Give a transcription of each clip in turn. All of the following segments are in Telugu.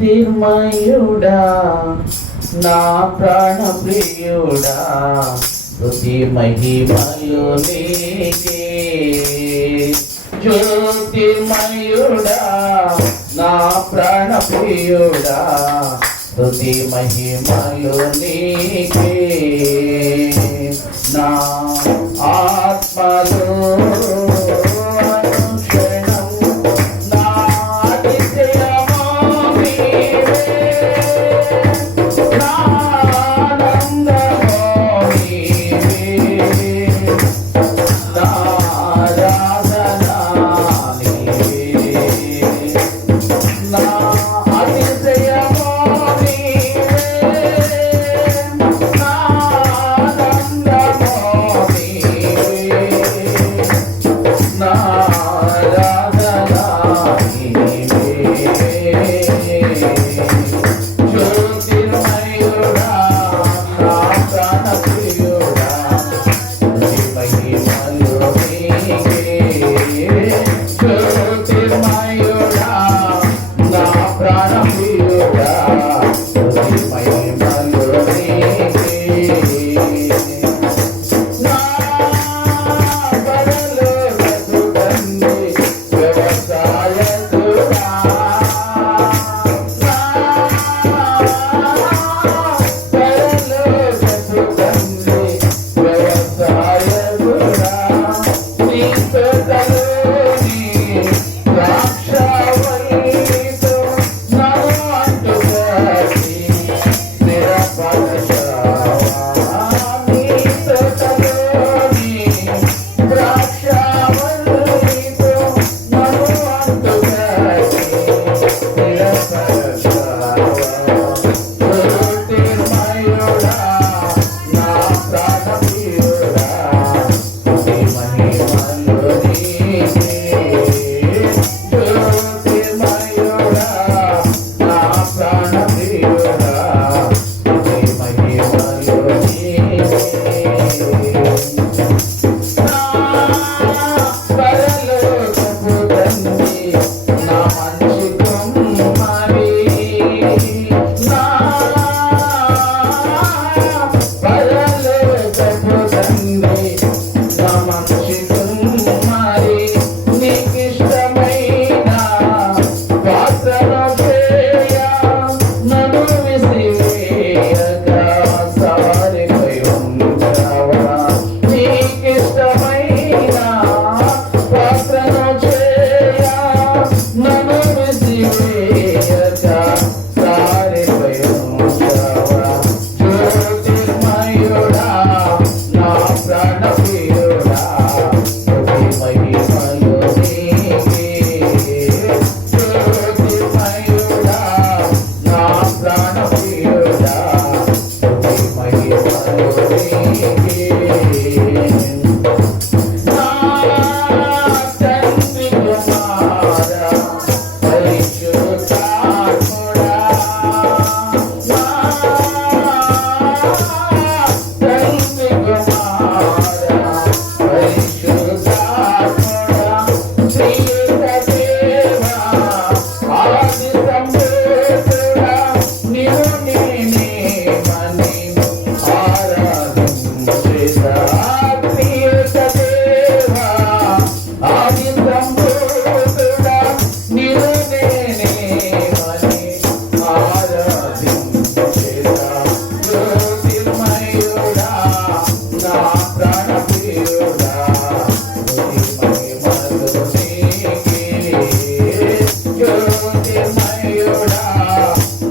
జ్యోతిర్మయుడా నా ప్రాణ ప్రియుడా, స్తుతి మహిమలు నీకే. జ్యోతిర్మయుడా నా ప్రాణ ప్రియుడా, స్తుతి మహిమలు నీకే. నా ఆత్మలో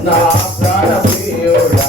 నా ప్రాణ ప్రియుడా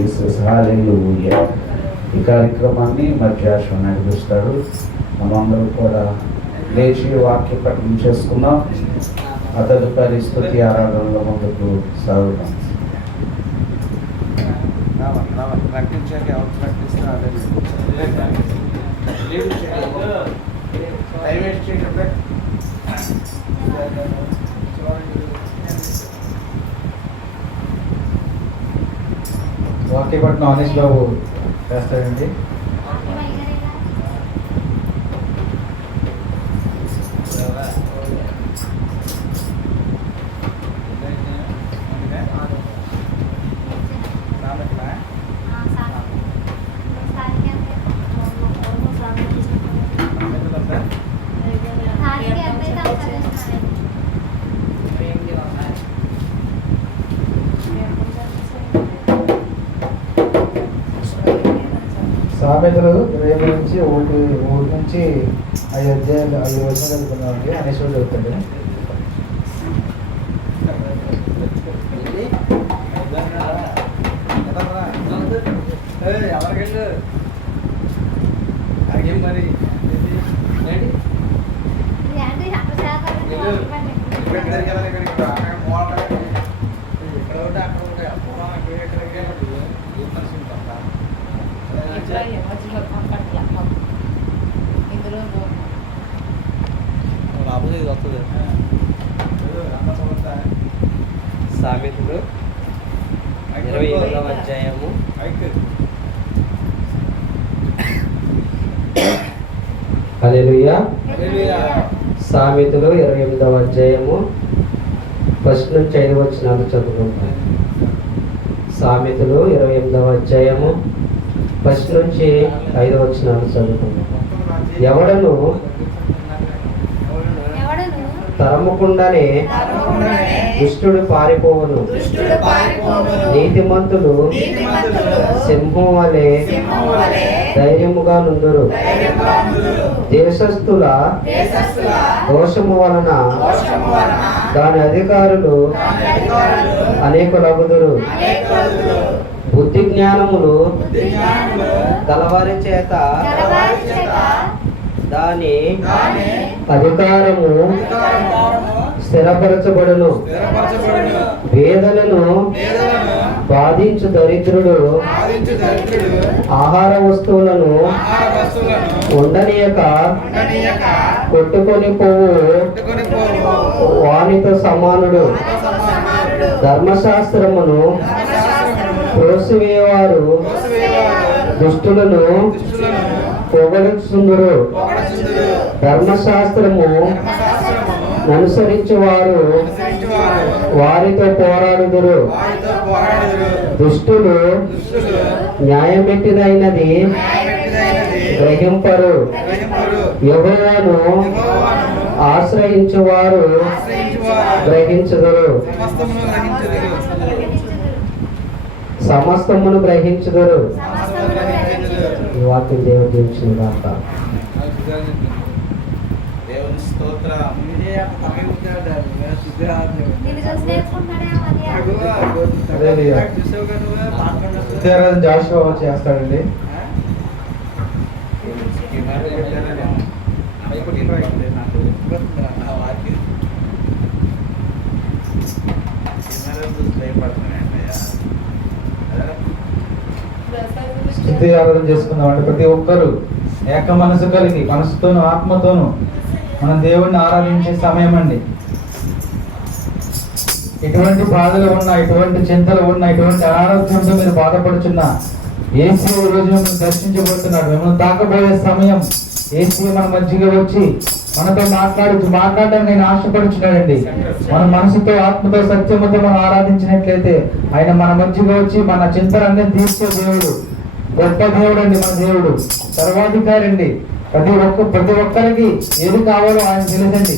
జీసస్. హల్లెలూయా. ఈ కార్యక్రమాన్ని మరి జాషువా నడిపిస్తాడు. మనమందరం కూడా లేచి వాక్య పఠనం చేసుకుందాం. ఆ తదుపరి స్తుతి ఆరాధనలో ముందుకు సాగుదాం. వాక్యపట్నం అనేష్ బాబు చేస్తాడండి. సామెతలు 20 నుంచి 1 నుంచి 5 అధ్యాయాలు 5 వచనాలు చదువుకున్నామండి. అనేష్ బాబు చదువుతాడు. మరి సామెతలు 28వ అధ్యాయము హల్లెలూయా. సామెతలు 28వ అధ్యాయము ఫస్ట్ నుంచి 5 వచనాలు చదువుకుంటాం. సామెతలు 28వ అధ్యాయము ఫస్ట్ నుంచి 5 వచనాలు చదువుకుంటాం. ఎవడను తరముకుండానే దుష్టుడు పారిపోవును, నీతిమంతులు సింహం వలె ధైర్యముగా నుండురు. దేశస్థుల దోషము వలన దాని అధికారులు అనేకులగుదురు. బుద్ధి జ్ఞానములు గలవారి చేత దాని అధికారము స్థిరపరచబడును. వేదనను బాధించు దరిద్రుడు ఆహార వస్తువులను ఉండనీయక కొట్టుకొని పోవు వానితో సమానుడు. ధర్మశాస్త్రమును త్రోసివేవారు దుష్టులను పొగడుచుందురు. ధర్మశాస్త్రము అనుసరించువారు వారితో పోరాడుదురు. దుష్టులు న్యాయమెట్టిదైనది గ్రహింపరు. యెహోవాను ఆశ్రయించువారు గ్రహించుదురు. సమస్తమును గ్రహించుదురు. ఈ వాక్యం దేవుడు దీవించును గాక. దేవుని స్తోత్రం. జాషువా చేస్తాడండి. స్తుతి ఆరాధన చేసుకుందామండి. ప్రతి ఒక్కరు ఏక మనసు కలిగి మనసుతోను ఆత్మతోను మన దేవుడిని ఆరాధించే సమయం అండి. ఎటువంటి బాధలు ఉన్నా, ఎటువంటి చింతలు ఉన్నా, ఎటువంటి అనారోగ్యంతో మీరు బాధపడుతున్నా యేసు ఈ రోజు మిమ్మల్ని దర్శించబోతున్నాడు. మిమ్మల్ని తాకబోయే సమయం. యేసు మన మధ్యగా వచ్చి మనతో మాట్లాడడానికి నేను ఆశపడుచున్నాడండి. మన మనసుతో ఆత్మతో సత్యముతో మనం ఆరాధించినట్లయితే ఆయన మన మధ్యగా వచ్చి మన చింతలన్నీ తీర్చే దేవుడు. గొప్ప దేవుడు అండి మన దేవుడు. సర్వాధికారి అండి. ప్రతి ఒక్కరికి ఏది కావాలో ఆయన తెలుసండి.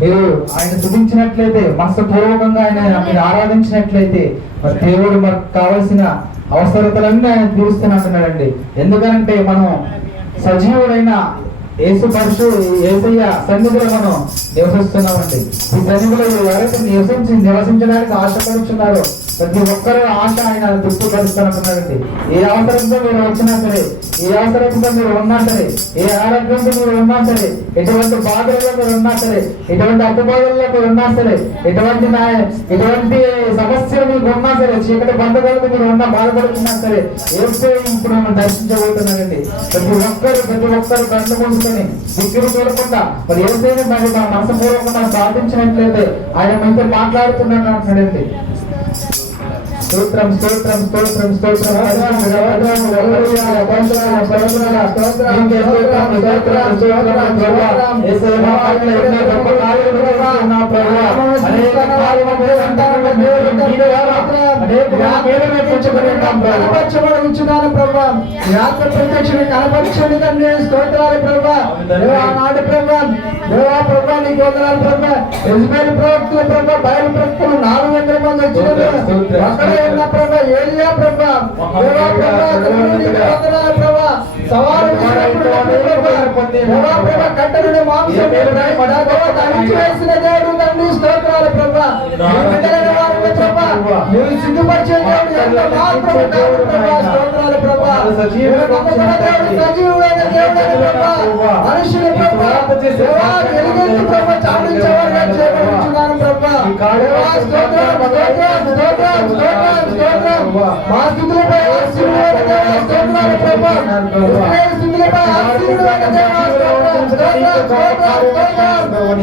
మీరు ఆయన స్తుతించినట్లయితే, మనస్పూర్వకంగా ఆయన మీరు ఆరాధించినట్లయితే మరి దేవుడు మనకు కావలసిన అవసరతలన్నీ ఆయన తీరుస్తున్నట్టున్నాడండి. ఎందుకంటే మనం సజీవుడైన యేసు యేసయ్య సన్నిధిలో మనం నివసిస్తున్నామండి. ఈ సన్నిధిలో ఎవరైతే నివసించడానికి ఆశపడుచున్నారో ప్రతి ఒక్కరు ఆశ ఆయన తృప్తిపరుస్తానంటున్నాడండి. ఏ అవసరంతో మీరు వచ్చినా సరే, ఏ అవసరంతో మీరు ఉన్నా సరే, ఏ ఆరోగ్యంతో మీరు ఉన్నా సరే, ఎటువంటి బాధల్లో మీరు ఉన్నా సరే, ఎటువంటి అడ్డుబాధల్లో మీరు ఉన్నా సరే, ఎటువంటి సమస్యలు మీకు ఉన్నా సరే, చీకటి బంధకాలతో మీరు ఉన్నా బాధపడుతున్నా సరే, యేసు ఇప్పుడు మనం దర్శించబోతున్నారండి. ప్రతి ఒక్కరు కళ్ళు మూసుకొని దిక్కులు చూడకుండా మరి యేసుని మరి మన మనసుపూర్వకంగా ప్రార్థించినట్లయితే ఆయన మనతో మాట్లాడుతున్నాను అంటున్నాడండి. స్తోత్రం స్తోత్రం స్తోత్రం స్తోత్రం ప్రత్యక్ష కనపరచండి తండ్రి. స్తోత్రాలు ప్రభా. ఆనాడు ప్రభా దేవా ప్రభా నీకు వందనాలు ప్రభా. యెజ్బేలు ప్రవక్తలు ప్రభా, బయలు ప్రవక్తలు 400 మంది వచ్చినారు. అక్కడే ఉన్న ప్రభా ఏలియా ప్రభా, దేవా ప్రభా నీకు వందనాలు ప్రభా. సవాలు దేవా ప్రభా కట్టనుడి మాంసం వేసిన దేవుడు తండ్రి. స్తోత్రాలు ప్రభా. ప్రభా నీవు సిద్ధపరిచే దేవుడు ఎంత మాత్రమే కాదు ప్రభా. స్తోత్రాలు ప్రభా. సజీవమైన దేవుడు ప్రభా. మనుషులు ప్రభా దేవా వెలుగెత్తి ప్రభా చాటించేవారుగా చేయబడుచున్నాను ప్రభా. దేవా స్తోత్రం స్తోత్రం స్తోత్రం స్తోత్రం స్తోత్రం. మా స్థితులపై ఆశీర్వాద దేవా స్తోత్రాలు ప్రభా. స్థితులపై ఆశీర్వాద దేవా స్తోత్రం స్తోత్రం స్తోత్రం స్తోత్రం.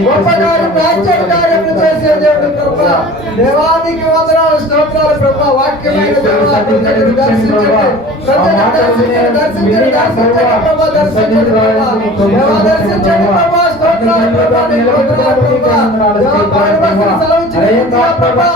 గొప్ప కార్యం రాజ్యం కార్యములు చేసే దేవుడు ప్రభా. దేవానికి వందనాలు స్తోత్రాలు ప్రభా. వాక్యమైన దేవా ప్రజలను దర్శించండి, ప్రజలను దర్శించండి, దర్శించండి, దర్శించండి ప్రభా, దర్శించండి ప్రభా. దేవా దర్శించండి ప్రభా. స్తోత్రాలు ప్రభా. నీకు వందనాలు ప్రభా. దేవా పాడవలసిన సెలవు ఇచ్చిన ప్రభా.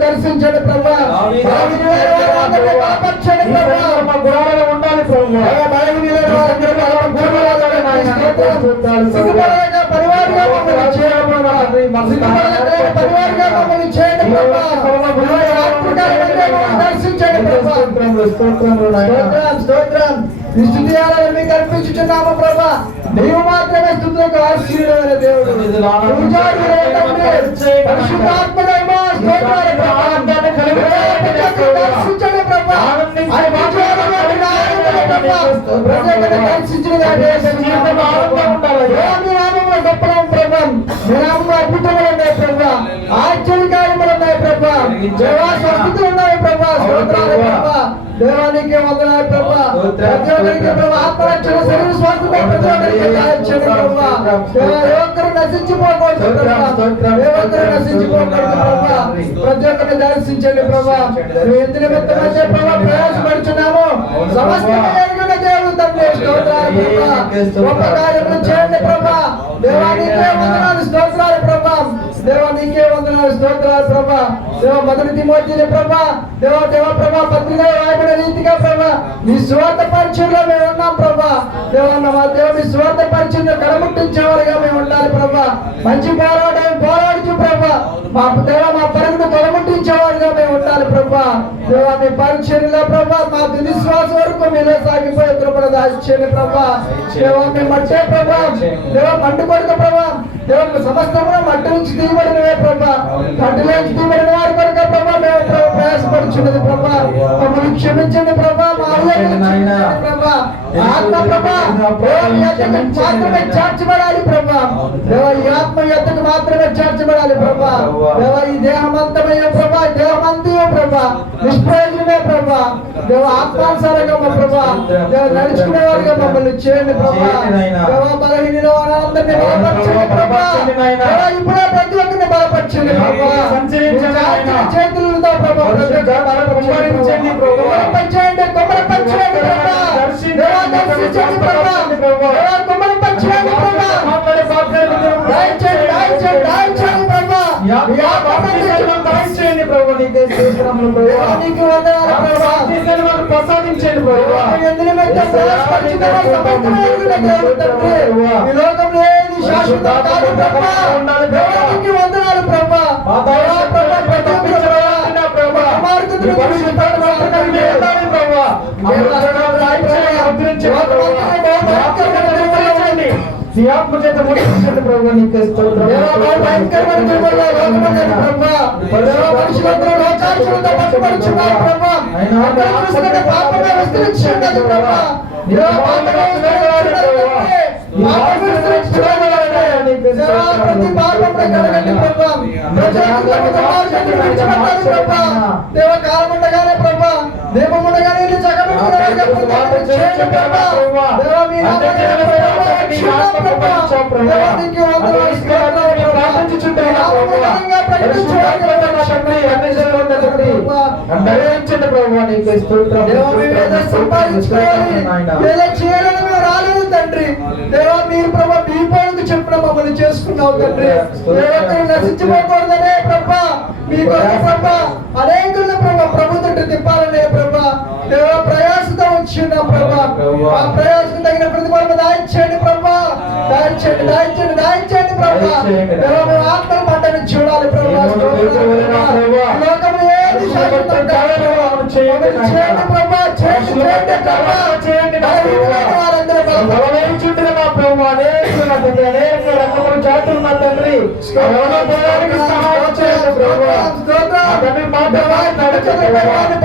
దర్శించండి ప్రభా. గుణాలలో ఉండాలి పరివారంగా మమ్మల్ని చేయండి ప్రభా. దర్శించండి ప్రభా. స్తోత్రం స్థుతియాలను మీకు అర్పించుచున్నాము ప్రభా. నీవు మాత్రమే స్తుతులకు ఆశీర్వైన దేవుడు. పరిశుద్ధాత్మదేవా స్తోత్రాలు ప్రభా. దర్శించండి ప్రభా. ఆశ్చర్యకార్యములున్నాయి ప్రభా. స్వస్థతలు ఉన్నాయి ప్రభా. స్తోత్రాలు ప్రభా. దేవానికి వందనాలు ప్రభా. ప్రజలకి ప్రభా ఆత్మరక్షణ శరీర స్వస్థత ప్రజలకి దాయించండి ప్రభా. ఏ ఒక్కరు నశించిపోకూడదు ప్రభా. ఏ ఒక్కరు నశించిపోకూడదు ప్రభా. ప్రతి ఒక్కరిని దర్శించండి ప్రభా. ఎందు నిమిత్తమైతే ప్రభా ప్రయాసపడుచున్నాము. సమస్తమైన దేవుడు తండ్రి. స్తోత్రాలు ప్రభా. గొప్ప కార్యములు చేయండి ప్రభా. దేవానికే వందనాలు స్తోత్రాలు ప్రభా. దేవానికే వందనాలు స్తోత్రాలు ప్రభా. దేవ మొదటి తిమోతిని ప్రభా. దేవ ప్రభా పత్రికలో రాయబడిన రీతిగా ప్రభా నీ స్వార్థ పరిచయంలో మేము ఉన్నాం ప్రభా. మా దేవ మీ స్వార్థ పరిచయంలో కడముట్టించేవారుగా మేము ఉండాలి ప్రభా. మంచి పోరాడుచు ప్రభా. మా దేవ మా పరుగును కడముట్టించేవారుగా మేము ఉండాలి ప్రభా. దేవ మీ పరిచర్యలో ప్రభా మా విశ్వాసం వరకు మీలో సాగిపోయే కృపణ దాచేయండి ప్రభా. దేవ మీ మట్టే ప్రభా. దేవ మండు కొడుకు ప్రభా. దేవ సమస్తమును మట్టి నుంచి తీయబడినవే ప్రభా. మట్టిలోంచి తీయబడిన వారి కొరకు ప్రభా మేము ప్రయాసపడుచున్నది ప్రభా. మమ్మల్ని క్షమించండి ప్రభా. మా ప్రభా ఆత్మ ప్రభా దేవుని యొద్దకు మాత్రమే చేర్చబడాలి ప్రభా. దేవ ఈ ఆత్మ యొద్దకు మాత్రమే చేర్చబడాలి ప్రభా. దేవ ఈ దేహమంతమయ్యే ప్రభా, దేహమంతయో ప్రభా నిష్ప్రయోజనమే ప్రభా. దేవ ఆత్మానుసారంగా మా ప్రభా దేవ నడుచుకునే వారిగా మమ్మల్ని చేయండి ప్రభా. దేవ బలహీనలో అందరినీ బలపరచండి ప్రభా. దేవ ఇప్పుడే ప్రతి ఒక్కరిని బలపరచండి ప్రభా. చేతులతో ప్రభా బలపరచండి కొమ్మరపరచండి ప్రభా. దేవ దర్శించండి ప్రభా. దేవ కొమ్మరపరచండి ప్రభా. దయచేయండి ప్రభా. నీకు వందనాలు ప్రభా. ప్రసాదించండి ప్రభా. ఈ లోకంలో ఏది శాశ్వతం కాదు ప్రభా. దేవానికి వందనాలు ప్రభా. ప్రతి పాపమును కడగండి ప్రభా. దేవ కాలం ఉండగానే ప్రభా, దీపం ఉండగానే ఇల్లు చక్కబెట్టుకునే ప్రభా. దేవ మీ చేయాలని మేము రాలేదు తండ్రి. దేవా మీరు ప్రభా మీ పనులకు చెప్పిన మమ్మల్ని చేసుకున్నావు తండ్రి. నశించిపోకూడదనే ప్రభా మీకు ప్రభా అనేకులను ప్రభా ప్రభుత్వం తిప్పాలనే ప్రభా. దేవ ప్రయాసతో వచ్చిన ప్రభా ఆ ప్రయాసం తగిన ప్రతిఫలం దాయించండి ప్రభా. దాయించండి ప్రభా. దేవ మేము ఆత్మ పంటను చూడాలి ప్రభా. లోకంలో ఏది శాశ్వతం కాదు చేయండి ప్రభా. చేయండి ప్రభా. వారందరూ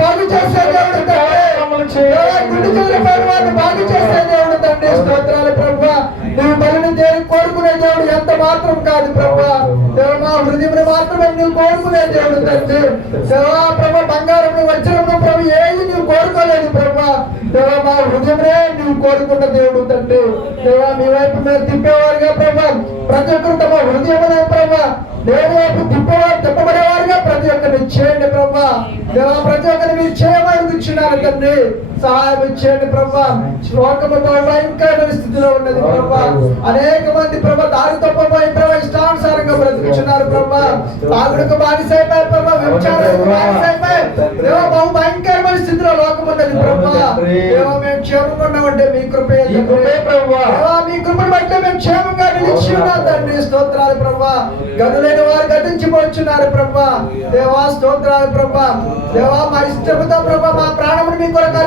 బాగు చేసే దేవుడు బాగు చేసే దేవుడు తండ్రి. స్తోత్రాలు ప్రభా. నువ్వు బలిని దేవుడు కోరుకునే దేవుడు ఎంత మాత్రం కాదు ప్రభా. దేవ మా హృదయం మాత్రమే నువ్వు కోరుకునే దేవుడు తండ్రి. దేవా ప్రభా బంగారం వజ్రము ప్రభు ఏది నువ్వు కోరుకోలేదు ప్రభా. దేవ మా హృదయమే నువ్వు కోరుకున్న దేవుడు తండ్రి. దేవ మీ వైపు మీరు తిప్పేవారుగా ప్రభా ప్రతి ఒక్కరు తమ హృదయమనే ప్రభా దేవుని వైపు తిప్పబడేవారుగా ప్రతి ఒక్కరిని చేయండి ప్రభా. దేవ ప్రతి ఒక్కరిని మీరు చేయమని ఇచ్చినారు తండ్రి. సహాయం చేయండి ప్రభా. లోకముతో భయంకరమైన స్థితిలో ఉన్నది ప్రభా. అనేక మంది ప్రభా దారి తప్పబోయి ప్రభా ఇష్టానుసారంగా బ్రతుకుతున్నారు ప్రభా. తాగుడుకు బానిసైపోయి ప్రభా, వ్యభిచారానికి బానిసైపోయి దేవ బహు భయంకరమైన స్థితిలో లోకం ఉన్నది ప్రభా. దేవ మేము క్షేమంగా ఉన్నామంటే మీ కృపే ప్రభా. మీ కృపను బట్టి మేము క్షేమంగా నిలిచి ఉన్నాం తండ్రి. స్తోత్రాలు ప్రభా. గదులైన వారు గతించిపోతున్నారు ప్రభా. దేవా స్తోత్రాలు ప్రభా. దేవా మా ఇష్టముతో ప్రభా మా ప్రాణమును మీ కొరకు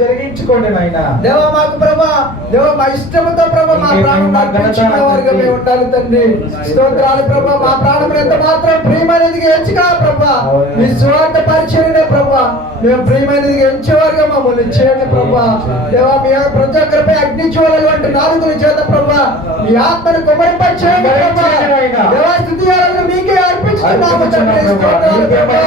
జరిగించుకోండి నాయన. దేవా మాకు ప్రభా దేవా మా ఇష్టముతో ప్రభా మా ప్రాణం అర్పించుకునే వారుగా మేము ఉండాలి తండ్రి. స్తోత్రాలు ప్రభా. మా ప్రాణములు ఎంత మాత్రం ప్రియమైనదిగా ఎంచుగా ప్రభా. మీ స్వార్థ పరిచయనే ప్రభా మేము ప్రియమైనదిగా ఎంచేవారుగా మమ్మల్ని చేయండి ప్రభా. దేవా మీ ప్రతి ఒక్కరిపై అగ్ని జ్వాలలు వంటి నాలుగుల చేత ప్రభా మీ ఆత్మను కుమ్మరిపై చేయండి ప్రభా. దేవా స్తుతి ఆరాధన మీకే అర్పించుకున్నాము తండ్రి. స్తోత్రాలు ప్రభా.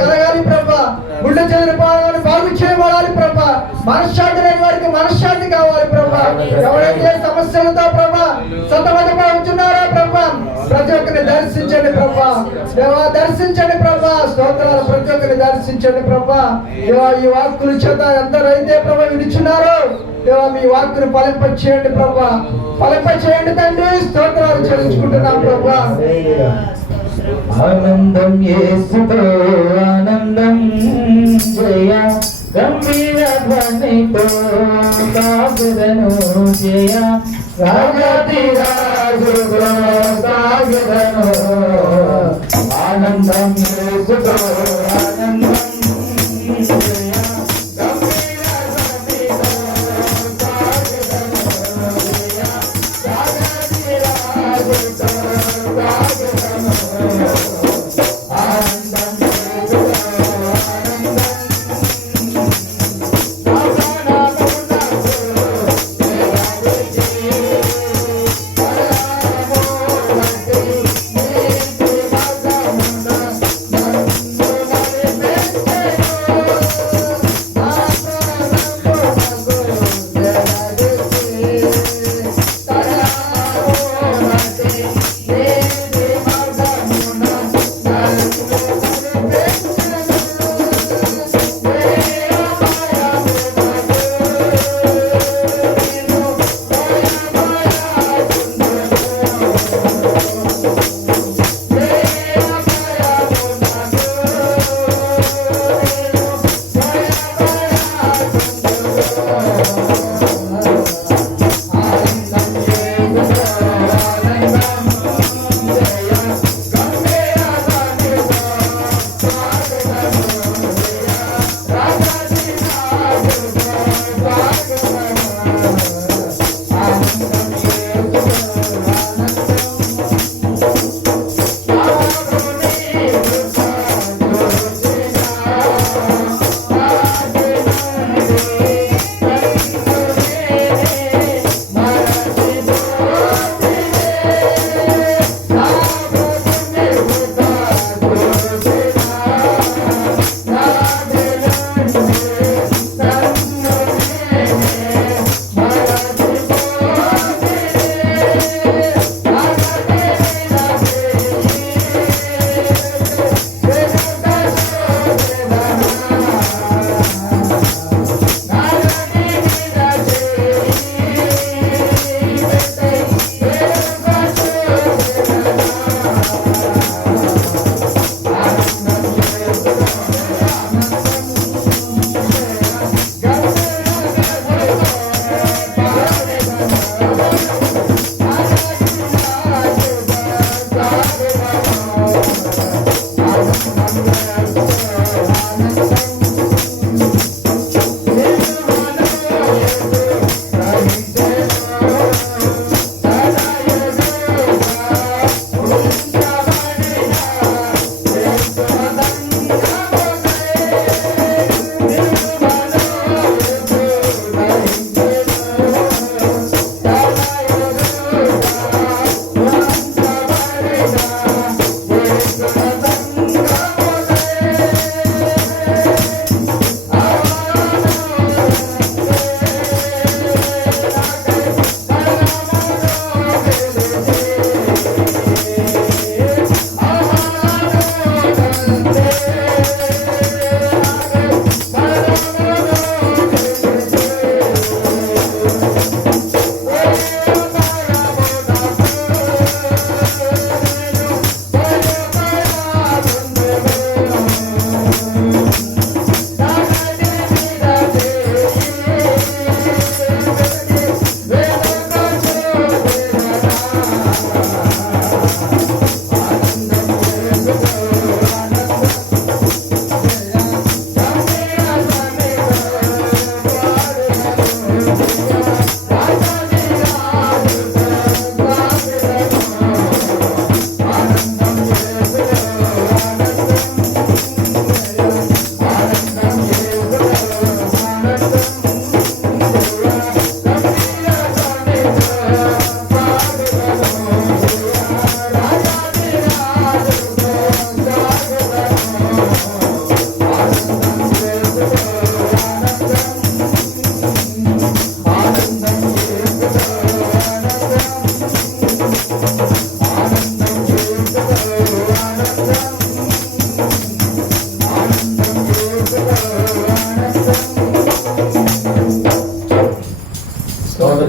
కలగాలి ప్రభా. గుండె చెందిన పాలను బాగు చేయబడాలి ప్రభా. మనశ్శాంతి లేని వారికి మనశ్శాంతి కావాలి ప్రభా. ఎవరైతే సమస్యలతో ప్రభా సతమతమవుతున్నారో ప్రభా ప్రతి ఒక్కరిని దర్శించండి ప్రభా. దేవా దర్శించండి ప్రభా. స్తోత్రాలు ప్రతి ఒక్కరిని దర్శించండి ప్రభా. దేవా ఈ వాక్కుల చేత ఎందరైతే ప్రభా వినిచున్నారో దేవా మీ వాక్కును ఫలింప చేయండి ప్రభా. ఫలింప చేయండి తండ్రి. స్తోత్రాలు చెల్లించుకుంటున్నాం ప్రభా. ఆనందం యేసుతో ఆనందం జయ గంభీర ధ్వనితో సాగరను జయ రాజాది రాజుతో సాగరను ఆనందం యేసుతో ఆనందం జయ గంభీర ధ్వనితో సాగరను జయ రాజాది రాజుతో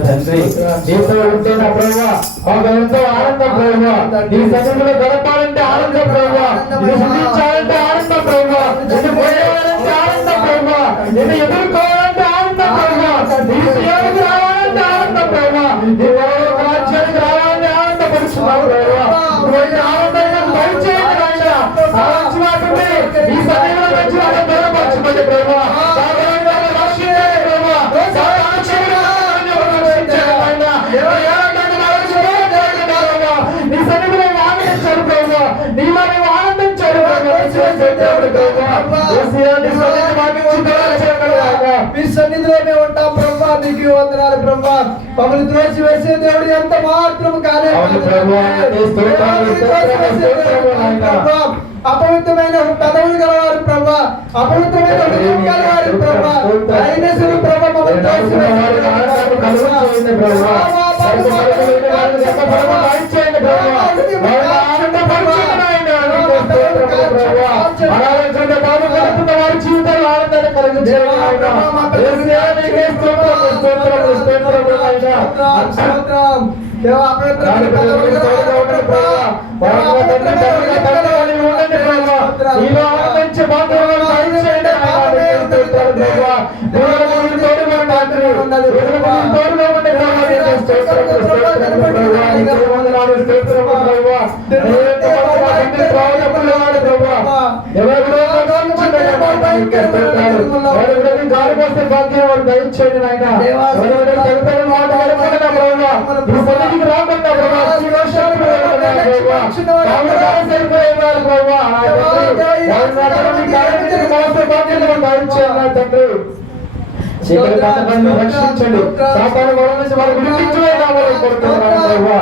తండ్రి నీతో ఉంటే నా ప్రభువా ఒక ఎంతో ఆనందం ప్రభువా నీ సన్నిధిలో గడపాలంటే ఆనందం ప్రభువా నిన్ను స్తుతించాలంటే ఆనందం ప్రభువా నిన్ను పోయాలంటే ఆనందం ప్రభువా నిన్ను ఎదుర్కోవాలంటే ఆనందం ప్రభువా నీ సేవకు రావాలంటే ఆనందం ప్రభువా నీ పరలోక రాజ్యానికి రావాలని ఆనందపరుస్తున్నావు ప్రభువా నువ్వు ఆనందంగా దయచేయండి నాయనా ఆ మంచి మాటని నీ సన్నిధిలో మంచి మాట బలపరచమని ప్రభువా నీ ప్రభా. యేసయ్యా, నీ సన్నిధి మాకు ఇచ్చి దయచేయగలగాక. మీ సన్నిధిలో మేము ఉంటాం ప్రభా. మీకు వందనాలు ప్రభా. మమ్మల్ని త్రోసి వేసే దేవుడు ఎంత మాత్రం కాలేదు అవును ప్రభా. నీ స్తోత్రాలు, స్తోత్రాలు, స్తోత్రాలు నాయనా. అపవిత్రమైన పదవులు గలవారు ప్రభా, అపవిత్రమైన హృదయం గలవారు ప్రభా, అయినా సరే ప్రభా మమ్మల్ని త్రోసి వేసే ప్రభా. రక్షించండి, సాతాను గొడవ నుంచి వారు విడిపించమని నామములో కోరుతున్నాను ప్రభువా.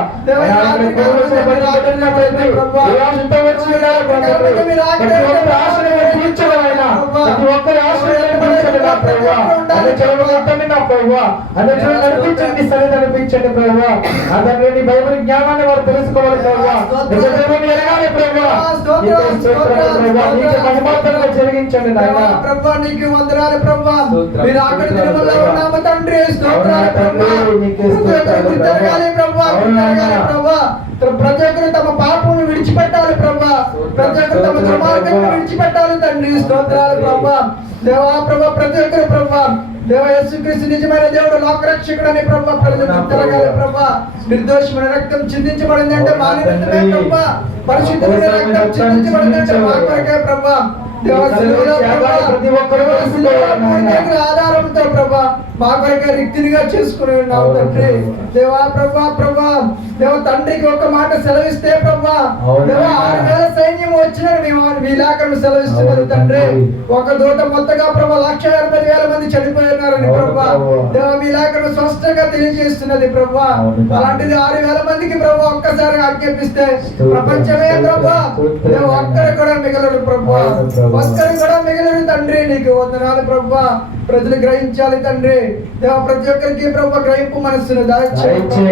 నడిపించండి ప్రభువా. అతని బైబిల్ జ్ఞానాన్ని వారు తెలుసుకోవాలి ప్రభువా. ఎరగాలి ప్రభువా. మహిమాత్రంగా జరిగించండి నాయన. ప్రభా నీకు వందనాలు ప్రభా. మీరు అక్కడ తిరుమలలో ఉన్నాము తండ్రి. స్తోత్రాలు ప్రభా. తిరగాలి ప్రభా, తిరగాలి ప్రభా. ప్రతి ఒక్కరు తమ పాపమును విడిచిపెట్టాలి ప్రభా. ప్రతి ఒక్కరు తమ దుర్మార్గమును విడిచిపెట్టాలి తండ్రి. స్తోత్రాలు ప్రభా. దేవా ప్రభా, ప్రతి ఒక్కరు ప్రభా. దేవ యేసుక్రీస్తు నిజమైన దేవుడు, లోకరక్షకుడు అని ప్రభా ప్రజలకు తిరగాలి ప్రభా. నిర్దోషమైన రక్తం చిందించబడిందంటే మా నిమిత్తమే ప్రభా. పరిశుద్ధమైన రక్తం చిందించబడిందంటే మా కొరకే ప్రభా. ప్రతి ఒక్కరు ఆధారంతో ప్రభా మా కొరకే రిక్తినిగా చేసుకుని ఉన్నావు తండ్రి. దేవా ప్రభా, ప్రభా దేవ తండ్రికి ఒక మాట సెలవిస్తే ప్రభా, దేవ 6,000 సైన్యం వచ్చిన విలాకరణ సెలవిస్తున్నది తండ్రి. ఒక దూత మొత్తగా ప్రభా 1,80,000 మంది చనిపోయినారని ప్రభా దేవ విలాకరణ స్పష్టంగా తెలియజేస్తున్నది ప్రభా. అలాంటిది 6,000 మందికి ప్రభా ఒక్కసారి ఆజ్ఞాపిస్తే ప్రపంచమే ప్రభా దేవ ఒక్కరు కూడా మిగలడు ప్రభా, ఒక్కరు కూడా మిగలడు తండ్రి. నీకు వందనాలు ప్రభా. ప్రజలు గ్రహించాలి తండ్రి. దేవ ప్రతి ఒక్కరికి ప్రభా గ్రహింపు మనస్సును దాయిచేయండి.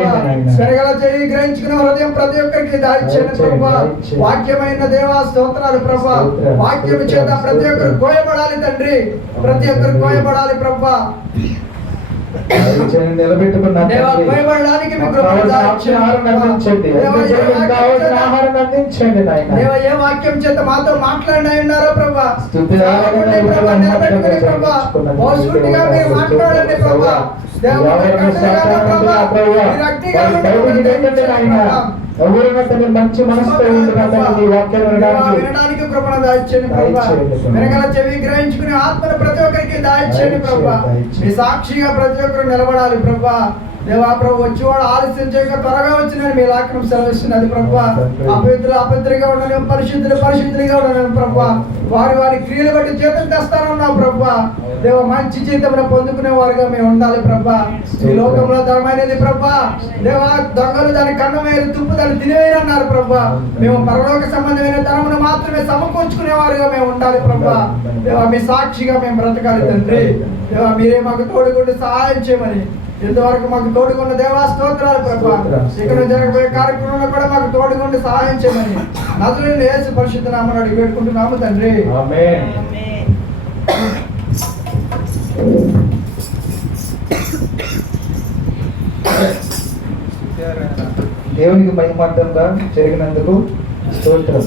పెరగల చేయి గ్రహించుకున్న హృదయం ప్రతి ఒక్కరికి దాయిచేయండి ప్రభా. వాక్యమైన దేవా స్తోత్రాలు ప్రభా. వాక్యం చేత ప్రతి ఒక్కరు కోయబడాలి తండ్రి. ప్రతి ఒక్కరు కోయబడాలి ప్రభా. నిలబెట్టుకున్నా కోయబడడానికి మీకు ఏ వాక్యం చేత మాతో మాట్లాడినా ఉన్నారో ప్రభా. నిలబెట్టుకుని ప్రభా మౌసుడిగా మీరు మాట్లాడండి ప్రభా. మంచి మనసుతో వినడానికి కృపణ దాయిచ్చేయండి ప్రభా. వినగల చెవి గ్రహించుకుని ఆత్మను ప్రతి ఒక్కరికి దాయిచ్చేయండి ప్రభా. మీ సాక్షిగా ప్రతి ఒక్కరు నిలబడాలి ప్రభా. దేవా ప్రభు వచ్చేవాడు ఆలస్యం చేయక త్వరగా వచ్చినని మీ వాక్యం సెలవిస్తున్నది ప్రభా. అపవిత్రులు అపవిత్రంగా ఉండలేము, పరిశుద్ధులు పరిశుద్ధులుగా ఉండలేము ప్రభా. వారి వారి క్రియలు బట్టి జీతం తెస్తానన్నావు ప్రభా. దేవ మంచి జీతం పొందుకునే వారుగా మేము ఉండాలి ప్రభా. ఈ లోకంలో ధనమైనది ప్రభా. దేవా దొంగలు దాని కన్నమేరు, తుప్పు దాన్ని తినేయనన్నారు ప్రభా. మేము పరలోక సంబంధమైన ధనమును మాత్రమే సమకూర్చుకునే వారుగా మేము ఉండాలి ప్రభా. దేవా మీ సాక్షిగా మేము బ్రతకాలి తండ్రి. దేవా మీరే మాకు తోడుగుండి సహాయం చేయమని, ఇంతవరకు మాకు తోడుకున్న దేవా స్తోత్రాలు ప్రభా. ఇక్కడ జరగబోయే కార్యక్రమంలో కూడా మాకు తోడుగుండి సహాయం చేయమని నజరేయుడైన యేసు పరిశుద్ధ నామమున అడిగి వేడుకుంటున్నాము తండ్రి. ఆమేన్. దేవునికి మహిమార్థంగా జరిగినందుకు స్తోత్రం.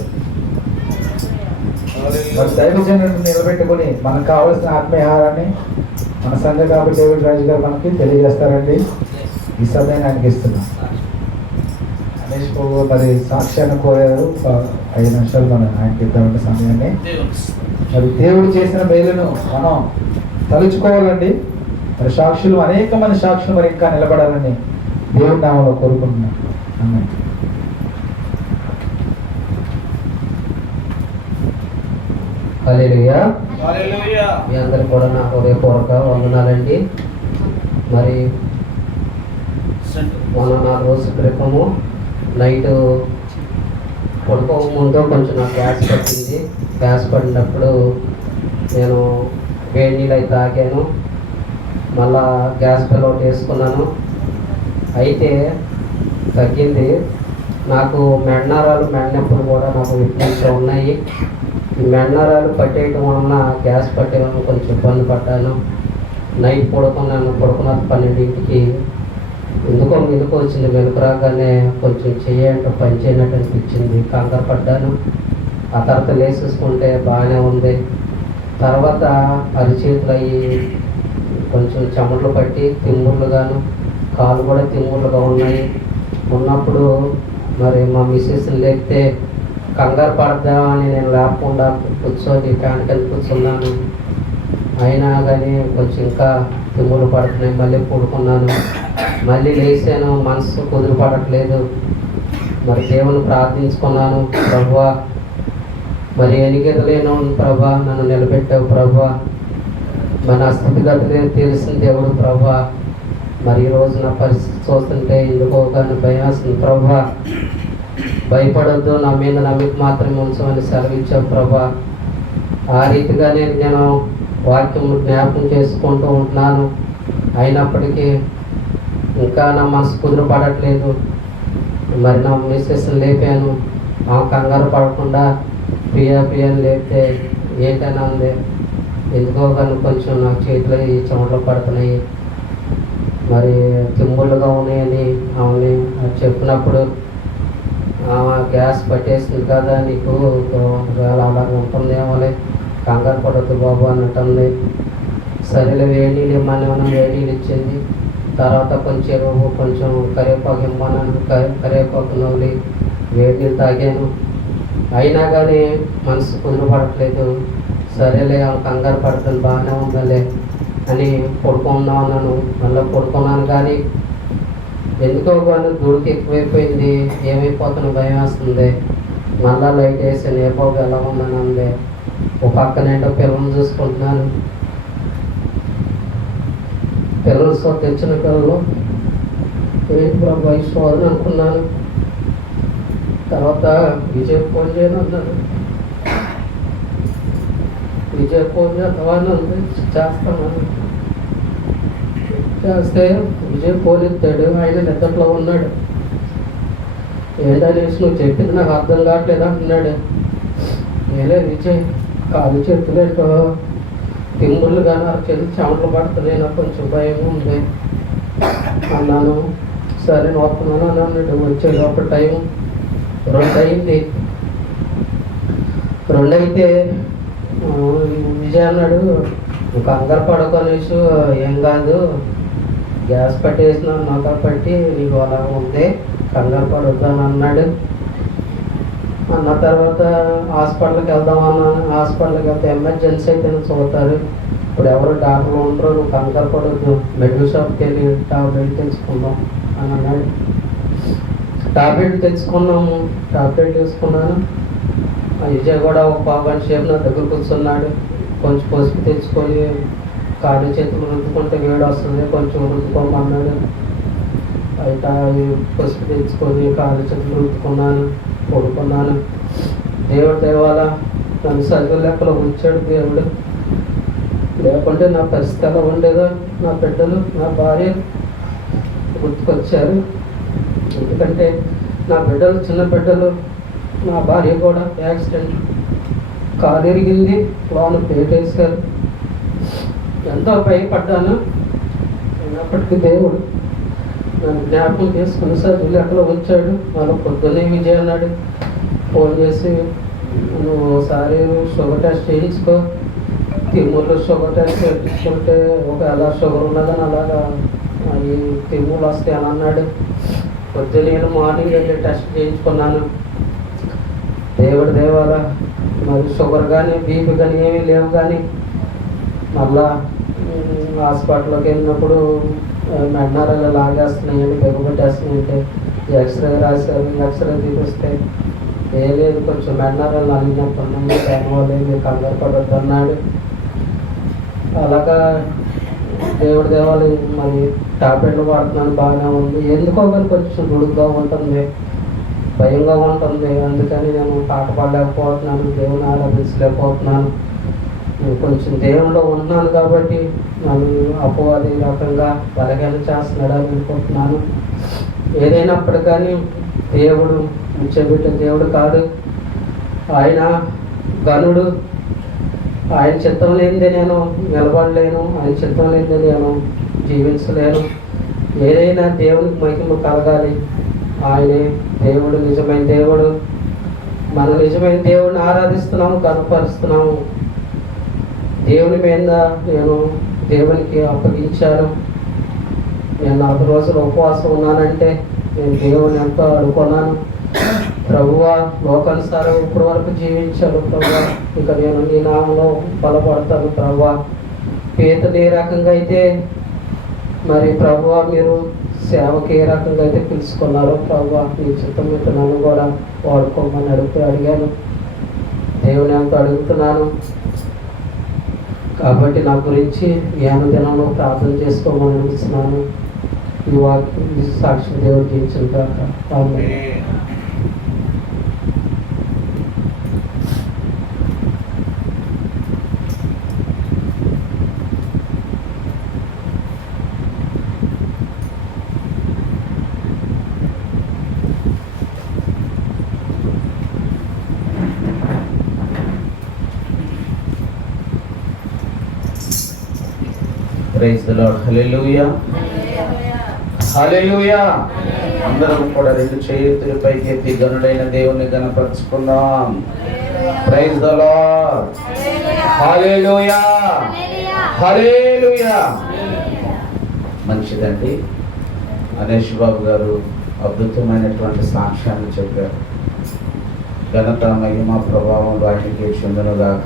మరి దైవజనులను నిలబెట్టుకుని మనకు కావాల్సిన ఆత్మీయాహారాన్ని మన సంఘ కాబట్టి డేవిడ్ రాజు గారు మనకి తెలియజేస్తారండి. ఈ సమయాన్ని ఆయనకి ఇస్తున్నాం. అనేష్ బాబు మరి సాక్ష్యాన్ని కోరారు. 5 నిమిషాలు మనం ఆయనకి ఇద్దామంటే సమయాన్ని. మరి దేవుడు చేసిన మేలును మనం తలుచుకోవాలండి. మరి సాక్షులు, అనేక మంది సాక్షులు మరి ఇంకా నిలబడాలని దేవుడి నామములో కోరుకుంటున్నాం. ఆమేన్. హల్లెలూయా. మీ అందరికి కూడా నా హృదయపూర్వక వందనాలండి. మరి మొన్న 4 రోజుల క్రితము నైట్ పడుకోక ముందు కొంచెం నాకు గ్యాస్ పట్టింది. గ్యాస్ పడినప్పుడు నేను వేడి నీళ్ళు అయితే తాగాను. మళ్ళా గ్యాస్ పిల్ ఒకటి వేసుకున్నాను. అయితే తగ్గింది. నాకు మెడనరాలు మెడనొప్పులు కూడా నాకు విపరీతంగా ఉన్నాయి. ఈ మెడనరాలు పట్టేయటం వలన గ్యాస్ పట్టేయడం కొంచెం ఇబ్బంది పడ్డాను. నైట్ పడుకున్నాను. 12:00కి ఎందుకో మెలకు వచ్చింది. మెలకు రాగానే కొంచెం చెయ్యంటే పని చేయనట్టు అనిపించింది. కంగారు పడ్డాను. ఆ తర్వాత లేసేసుకుంటే బాగానే ఉంది. తర్వాత అరిచేతులు అయ్యి కొంచెం చెమటలు పట్టి తిమ్ముళ్ళుగాను, కాళ్ళు కూడా తిమ్ముళ్ళుగా ఉన్నాయి. ఉన్నప్పుడు మరి మా మిస్సెస్ని లేపితే కంగారు పడదామని నేను లేకుండా కూర్చొని ఫ్యాన్ కింద కూర్చున్నాను. అయినా కానీ కొంచెం ఇంకా తిమ్ములు పడుతున్నాయి. మళ్ళీ పడుకున్నాను. మళ్ళీ లేచాను. మనసు కుదురు పడట్లేదు. మరి దేవుని ప్రార్థించుకున్నాను. ప్రభువా, మరి ఎనిగెదలేను ప్రభా, నన్ను నిలబెట్టావు ప్రభా, మన స్థితిగతులే తెలిసిన దేవుడు ప్రభా. మరి ఈరోజు నా పరిస్థితి చూస్తుంటే ఎందుకో కానీ భయం వేస్తుంది ప్రభా. భయపడొద్దు, నా మీద నమ్మిక మాత్రమే ఉంచమని సెలవిచ్చావు ప్రభా. ఆ రీతిగానే నేను వాక్యం జ్ఞాపకం చేసుకుంటూ ఉంటున్నాను. అయినప్పటికీ ఇంకా నా మనసు కుదురు పడట్లేదు. మరి నా మిస్సెస్ని లేపాను. ఆ కంగారు పడకుండా పియని లేపితే ఏంటని అంది. ఎందుకో కానీ కొంచెం నాకు చేతిలో ఈ చెమటలు పడుతున్నాయి, మరి తిమ్ముళ్ళుగా ఉన్నాయని ఆమె చెప్పినప్పుడు గ్యాస్ పట్టేసింది కదా, నీకు ఒకవేళ అలాగ ఉంటుందేమోలే, కంగారు పడద్దు బాబు అని అంటుంది. సరేలే వేడి నీళ్ళు ఇమ్మని మనం వేడి నీళ్ళు ఇచ్చింది. తర్వాత కొంచెం కరివేపాకు ఇమ్మన్నాను. కరివేపాకు నవ్వులి వేడి నీళ్ళు తాగాను. అయినా కానీ మనసు కుదురు పడట్లేదు. సరేలే కంగారు పడుతుంది, బాగానే ఉందలే అని పడుకుందాం అన్నాను. మళ్ళీ పడుకున్నాను. కానీ ఎందుకో కానీ దుడికి ఎక్కువైపోయింది. ఏమైపోతున్నా భయం వేస్తుంది. మళ్ళా లైట్ వేసాను. ఏ బాబు ఎలా ఉందని అంది. ఒక పక్కనేంటో పిల్లల్ని చూసుకుంటున్నాను. పిల్లలతో తెచ్చిన పిల్లలు ఏంటి బాబు శోధన అనుకున్నాను. తర్వాత విజయ్ ఫోన్ చేయను అన్నాడు. విజయ్ ఫోన్ చేస్తామని ఉంది. చేస్తాను చేస్తే విజయ్ ఫోన్ ఎత్తాడు. ఆయన నిద్రలో ఉన్నాడు. ఏంటనేసి నువ్వు చెప్పింది నాకు అర్థం కావట్లేదు అంటున్నాడు. నేనే విజయ్ కాలు చేతులేటో తిమ్ముళ్ళు కానీ ఆ చేతులు చెమటలు పడుతున్నాయి, నాకు కొంచెం భయం ఉంది అన్నాను. సరే వస్తున్నాను అని అన్నాడు. వచ్చాడు. ఒక టైం 2 అయింది. 2 అయితే విజయ్ అన్నాడు, నువ్వు కంగారు పడుకోనేసు, ఏం కాదు, గ్యాస్ పట్టేసినాను నాకు పట్టి, నీకు అలా ఉంది, కంగారు పడొద్దని అన్నాడు. అన్న తర్వాత హాస్పిటల్కి వెళ్దాం అన్నాను. హాస్పిటల్కి వెళ్తే ఎమర్జెన్సీ అయితే చూస్తారు. ఇప్పుడు ఎవరు డాక్టర్లు ఉంటారో, నువ్వు కంగారు పడొద్దు, మెడికల్ షాప్కి వెళ్ళి టాబ్లెట్ తెచ్చుకుందాం అని అన్నాడు. టాబ్లెట్ తెచ్చుకున్నాము. టాబ్లెట్ తీసుకున్నాను. విజయ్ కూడా ఒక పావుగంట సేపు నా దగ్గర కూర్చున్నాడు. కొంచెం పసుపు తెచ్చుకొని కాళ్ళు చేతులు రుద్దుకుంటే వేడి వస్తుంది, కొంచెం రుద్దుకోమన్నాడు. అయితే పసుపు తెచ్చుకొని కాళ్ళు చేతులు రుద్దుకున్నాను. పడుకున్నాను. దేవుడు దేవాల నన్ను సరిగ్గా లెక్కలో ఉంచాడు దేవుడు. లేకుంటే నా పరిస్థితి ఎలా ఉండేదో. నా బిడ్డలు, నా భార్య గుర్తుకొచ్చారు. ఎందుకంటే నా బిడ్డలు, చిన్న బిడ్డలు, నా భార్య కూడా యాక్సిడెంట్, కాలు ఎరిగింది, లోన పేటేశారు. ఎంతో భయపడ్డాను. అయినప్పటికీ దేవుడు నన్ను జ్ఞాపకం చేసుకుని సార్ ఎక్కడ వచ్చాడు. మళ్ళీ పొద్దున్నే విజయ్ అన్నాడు. ఫోన్ చేసి, నువ్వు ఒకసారి షుగర్ టెస్ట్ చేయించుకో, తిమ్ముళ్ళు షుగర్ టెస్ట్ చేయించుకుంటే ఒకవేళ షుగర్ ఉన్నదని అలాగా ఈ తిమ్ముళ్ళు వస్తాయి అని అన్నాడు. పొద్దున్న నేను మార్నింగ్ వెళ్ళి టెస్ట్ చేయించుకున్నాను. దేవుడి దేవాల మరి షుగర్ కానీ బీపీ కానీ ఏమీ లేవు. కానీ మళ్ళా హాస్పిటల్లోకి వెళ్ళినప్పుడు మెడనరాలు లాగేస్తున్నాయండి, బెగబట్టేస్తున్నాయంటే ఎక్స్రే రాశారు. ఎక్స్రే తీపిస్తే ఏ లేదు, కొంచెం మెండరాలు నలిగినట్టున్నాయి, దానివల్ల మీరు కంగారు పడొద్దు అన్నాడు. అలాగా దేవుడి దేవాలి మరి టాబ్లెట్లు వాడుతున్నాను, బాగానే ఉంది. ఎందుకో కానీ కొంచెం దుడుగ్గా ఉంటుంది, భయంగా ఉంటుంది. అందుకని నేను పాట పాడలేకపోతున్నాను, దేవుని ఆరాధించలేకపోతున్నాను. నేను కొంచెం దేవుడిలో ఉన్నాను కాబట్టి నన్ను అపవాది రకంగా బలహీన చేస్తున్నాడని అనుకుంటున్నాను. ఏదైనప్పుడు కానీ దేవుడు చెబిట్టే దేవుడు కాదు, ఆయన గనుడు. ఆయన చిత్తం లేనిదే నేను నిలబడలేను, ఆయన చిత్తం లేనిదే నేను జీవించలేను. ఏదైనా దేవునికి మహిమ కలగాలి. ఆయనే దేవుడు, నిజమైన దేవుడు. మన నిజమైన దేవుడిని ఆరాధిస్తున్నాము, కనపరుస్తున్నాము. దేవుని మీద నేను దేవునికి అప్పగించాను. నేను 4 రోజులు ఉపవాసం ఉన్నానంటే నేను దేవుని ఎంతో అనుకున్నాను. ప్రభువా, లోకానుసారం ఇప్పటి వరకు జీవించాను ప్రభువా, ఇక నేను నీ నామంలో బలపడతాను ప్రభువా. పేతులు ఏ రకంగా అయితే మరి ప్రభువా మీరు సేవకి ఏ రకంగా అయితే పిలుచుకున్నారో ప్రభువా, నీ చిత్తం మీద నన్ను కూడా వాడుకోమని అడిగాను. దేవుని ఎంతో అడుగుతున్నాను. కాబట్టి నా గురించి దినంలో ప్రార్థన చేసుకోమని అనిపిస్తున్నాను. ఈ వాక్యం ఈ సాక్షి దేవుడు జీవించిన కాక. Amen. Praise the Lord. Hallelujah, hallelujah. అందరం కూడా 2 చేతుల పైకి ఎత్తి గనుడైన దేవుని గణపరచుకుందాం. Praise the Lord. Hallelujah, hallelujah. మంచిదండి. అనేష్ బాబు గారు అద్భుతమైనటువంటి సాక్ష్యాన్ని చెప్పారు. ఘనత, మహిమ, ప్రభావం వాటికి చెందునుగాక.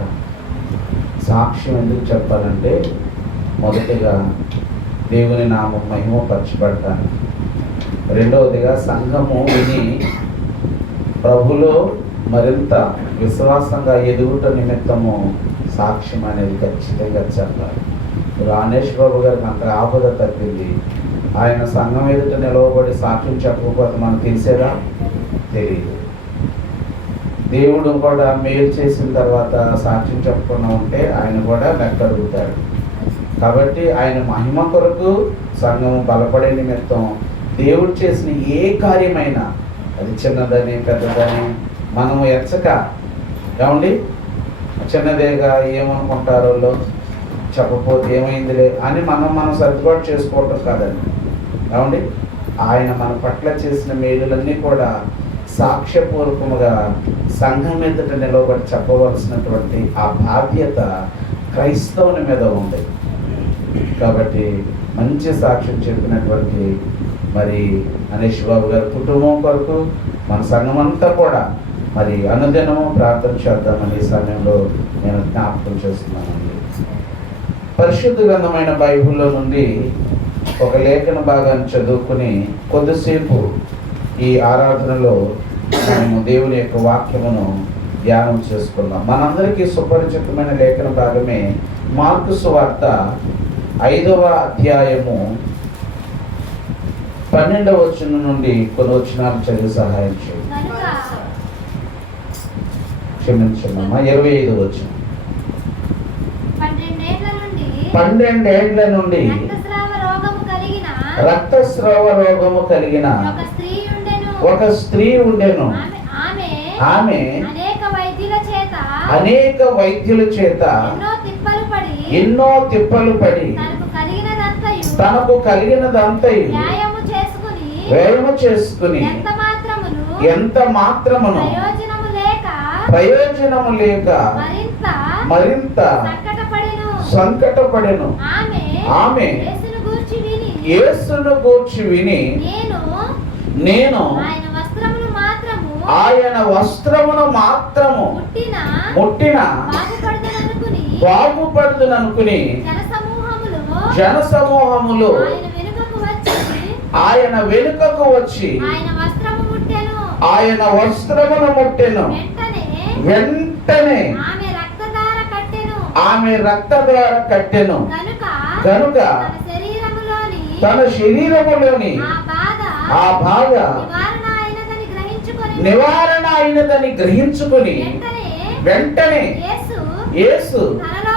సాక్ష్యం ఎందుకు చెప్పాలంటే, మొదటిగా దేవుని నామం మహిమపరచబడతాను, రెండవదిగా సంఘము విని ప్రభులో మరింత విశ్వాసంగా ఎదుగుట నిమిత్తము సాక్ష్యం అనేది ఖచ్చితంగా చెప్పాలి. రానేష్ బాబు గారికి అంత ఆపద తప్పింది. ఆయన సంఘం ఎదుట నిలవబడి సాక్ష్యం చెప్పకపోతే మనకు తెలిసేదా? తెలియదు. దేవుడు కూడా మేలు చేసిన తర్వాత సాక్ష్యం చెప్పకుండా ఉంటే ఆయన కూడా లెక్క అడుగుతాడు. కాబట్టి ఆయన మహిమ కొరకు సంఘం బలపడే నిమిత్తం దేవుడు చేసిన ఏ కార్యమైనా, అది చిన్నదని పెద్దదని మనము ఎచ్చక, ఏమండి చిన్నదేగా ఏమనుకుంటారో చెప్పకపోతే ఏమైందిలే అని మనం సర్దుబాటు చేసుకోవటం కాదండి. ఏమండి ఆయన మన పట్ల చేసిన మేలులన్నీ కూడా సాక్ష్యపూర్వకముగా సంఘం ఎదుట నిలబడి చెప్పవలసినటువంటి ఆ బాధ్యత క్రైస్తవుని మీద ఉంది. కాబట్టి మంచి సాక్ష్యం చెప్పినటువంటి మరి అనేష్ బాబు గారి కుటుంబం కొరకు మన సంఘం అంతా కూడా మరి అనుదినము ప్రార్థన చేద్దామని ఈ సమయంలో నేను జ్ఞాపకం చేస్తున్నానండి. పరిశుద్ధ గ్రంథమైన బైబిల్లో నుండి ఒక లేఖన భాగాన్ని చదువుకుని కొద్దిసేపు ఈ ఆరాధనలో మనము దేవుని యొక్క వాక్యమును ధ్యానం చేసుకుందాం. మనందరికీ సుపరిచితమైన లేఖన భాగమే మార్కు సువార్త 5వ అధ్యాయము 12వ వచనం నుండి కొన్ని వచనాలు చదివి సహాయం చేయండి. క్షమించమ్మా, 25వ వచనం. 12 ఏళ్ల నుండి రక్తస్రావ రోగము కలిగిన ఒక స్త్రీ ఉండెను. ఆమె అనేక వైద్యుల చేత ఎన్నో తిప్పలు పడి తనకు కలిగినదంతయు వ్యయము చేసుకుని ఎంత మాత్రమును ప్రయోజనము లేక మరింత సంకటపడెను. ఆమె యేసును గూర్చి విని నేను ఆయన వస్త్రమును మాత్రము ముట్టిన బాగుపడుదుననుకుని జనసమూహములు ఆయన వెనుకకు వచ్చి ఆయన వస్త్రమును ముట్టెను. వెంటనే ఆమె రక్తధార కట్టెను. ఆమె రక్తధార కట్టెను. కనుక తన శరీరములోని ఆ బాధ నివారణ అయినదని గ్రహించుకొని వెంటనే యేసు తనలో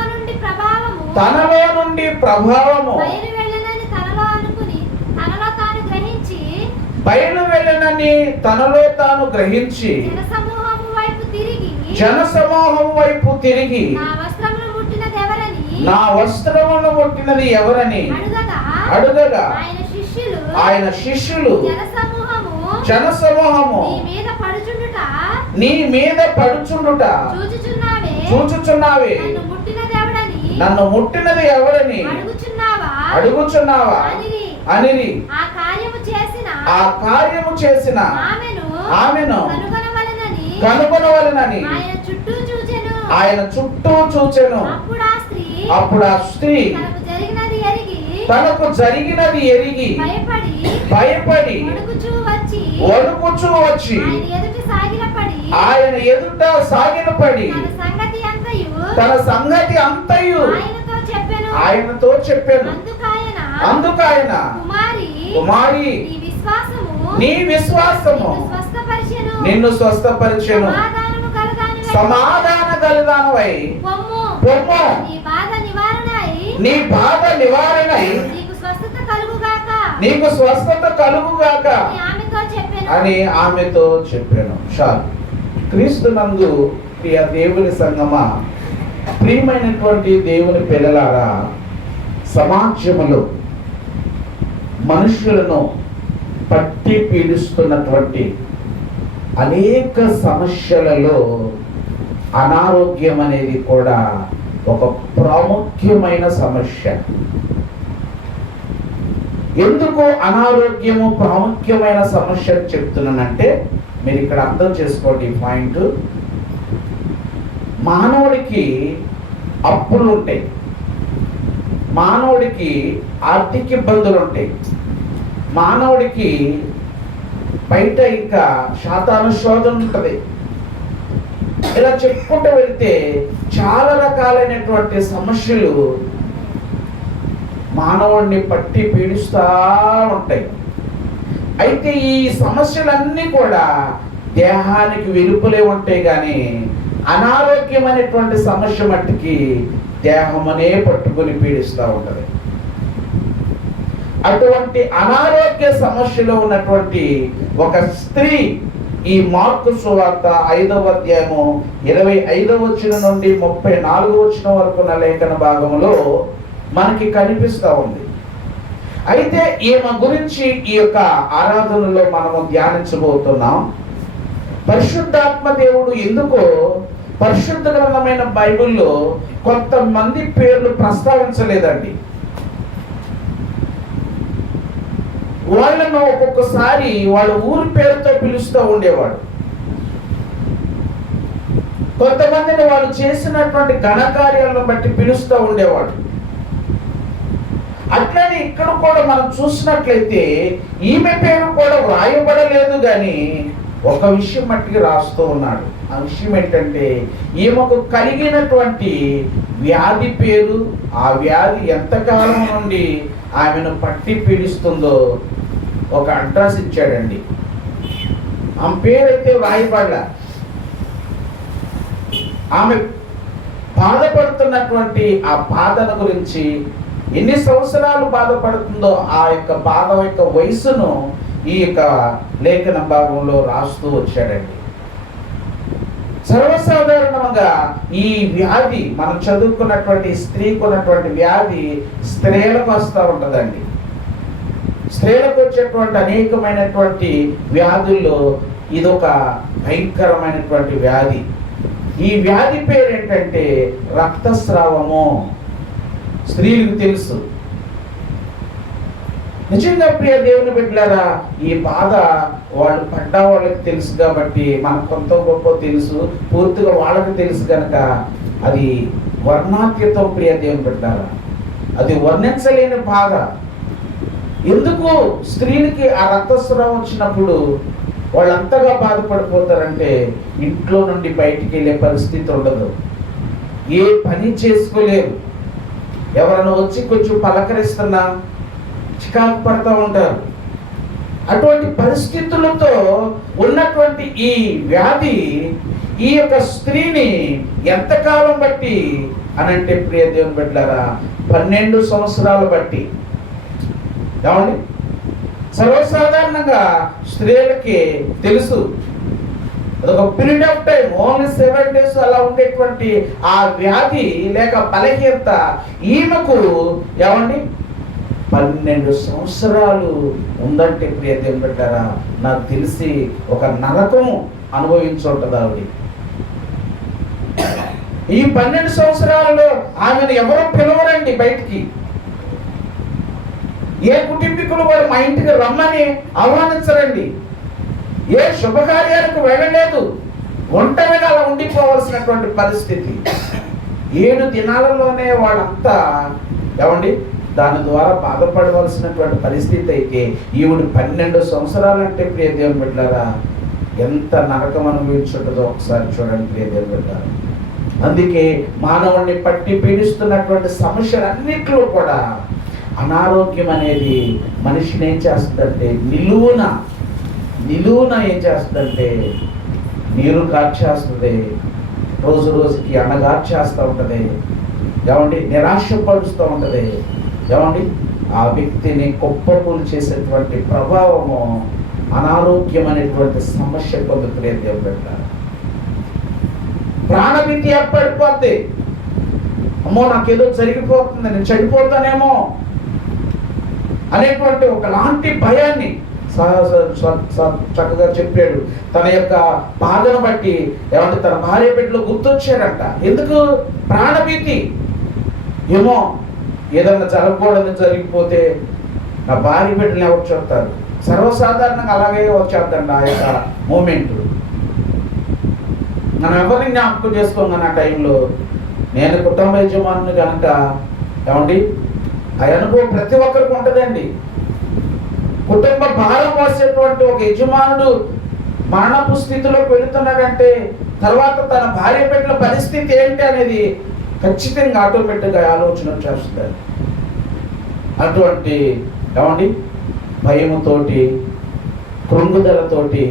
నుండి ప్రభావము బయలు వెళ్ళనని తనలో తాను గ్రహించి జనసమూహం వైపు తిరిగి నా వస్త్రమును ముట్టినది ఎవరని అడుగగా ఆయన శిష్యులు జనసమూహము నీ మీద పడుచుండుట చూచుచున్నావే, నన్ను ముట్టినది ఎవరని అడుగుచున్నావా అని ఆ కార్యము చేసిన ఆమెను కనుగొనవలెనని ఆయన చుట్టూ చూచెను. అప్పుడు ఆ స్త్రీ తనకు జరిగినది ఎరిగి భయపడి వణుకుచూ వచ్చి ఆయన ఎదుట సాగిలపడి తన సంగతి అంతయు ఆయనతో చెప్పాను. అందుకైన కుమారి నీ విశ్వాసము నిన్ను స్వస్థపరిచెను, సమాధాన గలదానవై పొమ్ము, నీ బాధ నివారణ నీకు స్వస్థత కలుగుగాక అని ఆమెతో చెప్పాను. చాలు. క్రీస్తునందు ప్రియ దేవుని సంగమా, ప్రియమైనటువంటి దేవుని పిల్లలారా, సమాజంలో మనుషులను పట్టి పీడిస్తున్నటువంటి అనేక సమస్యలలో అనారోగ్యం అనేది కూడా ఒక ప్రాముఖ్యమైన సమస్య. ఎందుకు అనారోగ్యము ప్రాముఖ్యమైన సమస్య చెప్తున్నానంటే, మీరు ఇక్కడ అర్థం చేసుకోండి ఈ పాయింట్. మానవుడికి అప్పులు ఉంటాయి, మానవుడికి ఆర్థిక ఇబ్బందులు ఉంటాయి, మానవుడికి బయట ఇంకా శాతాను శోధన ఉంటుంది. ఇలా చెప్పుకుంటూ వెళితే చాలా రకాలైనటువంటి సమస్యలు మానవుడిని పట్టి పీడిస్తూ ఉంటాయి. అయితే ఈ సమస్యలన్నీ కూడా దేహానికి వెలుపలే ఉంటాయి, కానీ అనారోగ్యం అనేటువంటి సమస్య మట్టికి దేహమనే పట్టుకొని పీడిస్తూ ఉంటుంది. అటువంటి అనారోగ్య సమస్యలో ఉన్నటువంటి ఒక స్త్రీ ఈ మార్కు సువార్త 5వ అధ్యాయము 25వ వచనం నుండి 34వ వచనం వరకు ఉన్న లేఖన భాగంలో మనకి కనిపిస్తూ ఉంది. అయితే ఈమె గురించి ఈ యొక్క ఆరాధనలో మనము ధ్యానించబోతున్నాం. పరిశుద్ధాత్మ దేవుడు ఎందుకో పరిశుద్ధ గ్రంథమైన బైబిల్లో కొంతమంది పేర్లు ప్రస్తావించలేదండి. వాళ్ళను ఒక్కొక్కసారి వాళ్ళ ఊరి పేరుతో పిలుస్తూ ఉండేవాడు. కొంతమందిని వాళ్ళు చేసినటువంటి ఘనకార్యాలను బట్టి పిలుస్తూ ఉండేవాడు. అట్లనే ఇక్కడ కూడా మనం చూసినట్లయితే ఈమె పేరు కూడా వ్రాయబడలేదు, కానీ ఒక విషయం మట్టికి రాస్తూ ఉన్నాడు. ఆ విషయం ఏంటంటే, ఈమెకు కలిగినటువంటి వ్యాధి పేరు, ఆ వ్యాధి ఎంతకాలం నుండి ఆమెను పట్టి పీడిస్తుందో ఒక అడ్రస్ ఇచ్చాడండి. ఆమె పేరైతే వ్రాయబడలా. ఆమె బాధపడుతున్నటువంటి ఆ బాధను గురించి, ఎన్ని సంవత్సరాలు బాధపడుతుందో ఆ యొక్క బాధ యొక్క వయసును ఈ యొక్క లేఖన భాగంలో రాస్తూ వచ్చాడండి. సర్వసాధారణంగా ఈ వ్యాధి మనం చదువుకున్నటువంటి స్త్రీకి ఉన్నటువంటి వ్యాధి స్త్రీలకు వస్తూ ఉంటుందండి. స్త్రీలకు వచ్చేటువంటి అనేకమైనటువంటి వ్యాధుల్లో ఇదొక భయంకరమైనటువంటి వ్యాధి. ఈ వ్యాధి పేరు ఏంటంటే రక్తస్రావము. స్త్రీలకు తెలుసు. నిజంగా ప్రియ దేవుని బిడ్డలారా, ఈ బాధ వాళ్ళు పడ్డ వాళ్ళకి తెలుసు కాబట్టి మనకు కొంత గొప్ప తెలుసు, పూర్తిగా వాళ్ళకి తెలుసు కనుక అది వర్ణాతీతం. ప్రియ దేవుని బిడ్డలారా, అది వర్ణించలేని బాధ. ఎందుకు స్త్రీలకి ఆ రక్తస్రావం వచ్చినప్పుడు వాళ్ళు అంతగా బాధపడిపోతారంటే ఇంట్లో నుండి బయటికి వెళ్ళే పరిస్థితి ఉండదు, ఏ పని చేసుకోలేరు. ఎవరైనా వచ్చి కొంచెం పలకరిస్తున్నా చికాకు పడుతూ ఉంటారు. అటువంటి పరిస్థితులతో ఉన్నటువంటి ఈ వ్యాధి ఈ యొక్క స్త్రీని ఎంతకాలం బట్టి అనంటే ప్రియ దేవుని బిడ్డలారా 12 సంవత్సరాలు బట్టి. ఏమండి, సర్వసాధారణంగా స్త్రీలకి తెలుసు అదొక period of time, only 7 days అలా ఉండేటువంటి ఆ వ్యాధి లేక బలహీనత ఈమెకు ఏమండి 12 సంవత్సరాలు ఉందంటే ప్రియ దేవుని బిడ్డలారా నాకు తెలిసి ఒక నరకం అనుభవించుంటుంది ఆవిడ. ఈ 12 సంవత్సరాలలో ఆమెను ఎవరో పిలవరండి బయటికి. ఏ కుటుంబీకులు వారు మా ఇంటికి రమ్మని ఆహ్వానించరండి. ఏ శుభకార్యాలకు వెళ్ళలేదు, ఒంటరిగా అలా ఉండిపోవలసినటువంటి పరిస్థితి. 7 దినాలలోనే వాళ్ళంతా ఏమండి దాని ద్వారా బాధపడవలసినటువంటి పరిస్థితి అయితే ఈవిడ 12 సంవత్సరాలంటే ప్రియ దేవుని బిడ్డలారా ఎంత నరకం అనుభవించుంటుందో ఒకసారి చూడండి ప్రియ దేవుని బిడ్డలారా. అందుకే మానవుడిని పట్టి పీడిస్తున్నటువంటి సమస్యలన్నింటిలో కూడా అనారోగ్యం అనేది మనిషిని ఏం చేస్తుందంటే నిలువున ఏం చేస్తుందంటే నీరు కార్చేస్తుంది, రోజు రోజుకి అన్నగార్చేస్తూ ఉంటుంది. ఏమండి, నిరాశపరుస్తూ ఉంటుంది. ఏమండి, ఆ వ్యక్తిని కుప్పకూలు చేసేటువంటి ప్రభావము అనారోగ్యం అనేటువంటి సమస్య పొందుతున్న దేవుడు పెట్టారు. ప్రాణభీతి ఏర్పడిపోద్ది. అమ్మో నాకేదో జరిగిపోతుంది, నేను చనిపోతానేమో అనేటువంటి ఒకలాంటి భయాన్ని చక్కగా చెప్పాడు. తన యొక్క బాధను బట్టి ఏమంటే తన భార్య బిడ్డలు గుర్తొచ్చారంట. ఎందుకు? ప్రాణభీతి. ఏమో ఏదన్నా జరగకూడదు జరిగిపోతే నా భార్య బిడ్డలు ఎవరు చెప్తారు. సర్వసాధారణంగా అలాగే వచ్చేద్దండి ఆ యొక్క మూమెంట్. మనం ఎవరిని జ్ఞాపకం చేసుకోగానే ఆ టైంలో నేను కుటుంబ యజమానుని కనుక ఏమండి ఆ అనుభవం ప్రతి ఒక్కరికి ఉంటుందండి. కుటుంబ భారం మోసేటువంటి ఒక యజమానుడు మరణపు స్థితిలోకి వెళుతున్నాడంటే తర్వాత తన భార్య బిడ్డల పరిస్థితి ఏంటి అనేది ఖచ్చితంగా ఆటోమేటిక్గా ఆలోచన చేస్తుంది. అటువంటి ఏమండి భయముతోటి కృంగుదలతోటి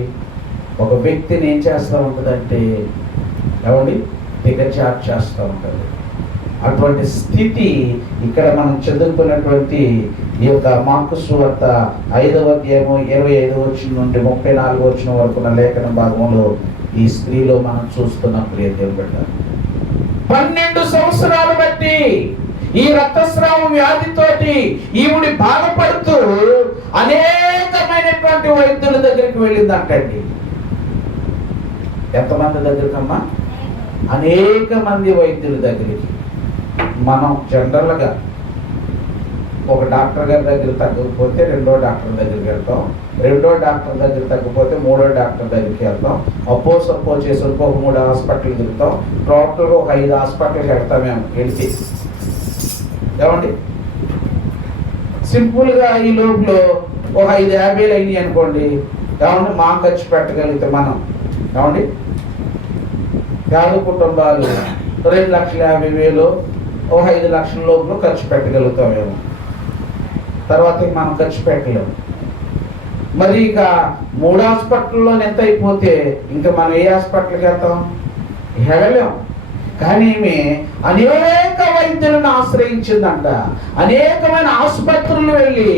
ఒక వ్యక్తిని ఏం చేస్తూ ఉంటుందంటే ఏమండి దిగజార్చేస్తూ ఉంటుంది. అటువంటి స్థితి ఇక్కడ మనం చదువుకున్నటువంటి ఈ యొక్క మార్కు సువార్త 5వ అధ్యాయము 25వ వచనం నుండి 34వ వచనం వరకు ఉన్న లేఖన భాగంలో ఈ స్త్రీలో మనం చూస్తున్నాం. ప్రియ దేవుని బిడ్డ 12 సంవత్సరాలు బట్టి ఈ రక్తస్రావం వ్యాధితోటి ఈవిడి బాధపడుతూ అనేకమైనటువంటి వైద్యుల దగ్గరికి వెళ్ళిందంటండి. ఎంతమంది దగ్గరికమ్మా? అనేక మంది వైద్యుల దగ్గరికి. మనం జనరల్గా ఒక డాక్టర్ గారి దగ్గర తగ్గకపోతే 2వ డాక్టర్ దగ్గరికి వెళ్తాం, 2వ డాక్టర్ దగ్గర తగ్గకపోతే 3వ డాక్టర్ దగ్గరికి వెళ్తాం, సప్పో చేసి ఒక 3 హాస్పిటల్ తిరుగుతాం, టోటల్గా ఒక 5 హాస్పిటల్కి వెళ్తామేమో వెళ్తే. ఏమండి సింపుల్గా ఈ లోపల ఒక 5,50,000 అయినాయి అనుకోండి. ఏమండి మా ఖర్చు పెట్టగలిగితే మనం ఏమండి పేద కుటుంబాలు 2,50,000 ఒక 5 లక్షల లోపల ఖర్చు పెట్టగలుగుతామేమో. తర్వాత మనం ఖర్చు పెట్టలేము. మరి ఇక 3 హాస్పిటల్లో ఎంత అయిపోతే ఇంకా మనం ఏ హాస్పిటల్కి వెళ్తాం? వెళ్ళలేము. కానీ ఈమె అనేక వైద్యులను ఆశ్రయించిందంట. అనేకమైన ఆసుపత్రులు వెళ్ళి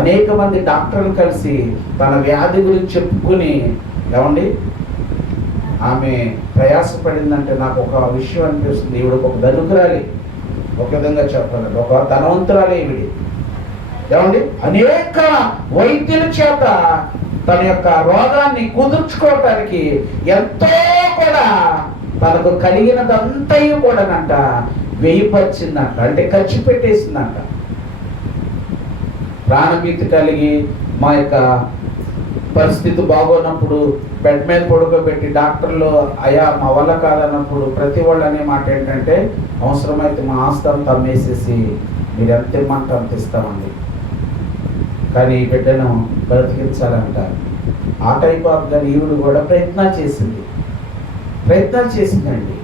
అనేక మంది డాక్టర్లు కలిసి తన వ్యాధి గురించి చెప్పుకుని ఏమండి ఆమె ప్రయాసపడిందంటే నాకు ఒక విషయం అనిపిస్తుంది. ఈవిడ ఒక దరిద్రాలి, ఒక విధంగా చెప్పాలంటే ఒక ధనవంతురాలి ఈవిడి. ఏమండి అనేక వైద్యుల చేత తన యొక్క రోగాన్ని కుదుర్చుకోవటానికి ఎంతో కూడా తనకు కలిగినదంతయు కూడానంట వేయిపరిచిందంట, అంటే ఖర్చు పెట్టేసిందంట. ప్రాణభీతి కలిగి మా యొక్క పరిస్థితి బాగోన్నప్పుడు బెడ్ మీద పడుకోబెట్టి డాక్టర్లు అయ్యా మా వల్ల కాదన్నప్పుడు ప్రతి వాళ్ళు అనే మాట ఏంటంటే అవసరమైతే మా ఆస్తి అంతా అమ్మేసేసి మీరు ఎంత ఇమ్మంటే అంత ఇస్తామండి, కానీ ఈ బిడ్డను బ్రతికించాలంట. ఆ టైప్ ఆఫ్ గా ఈవిడ కూడా ప్రయత్నాలు చేసిందండి.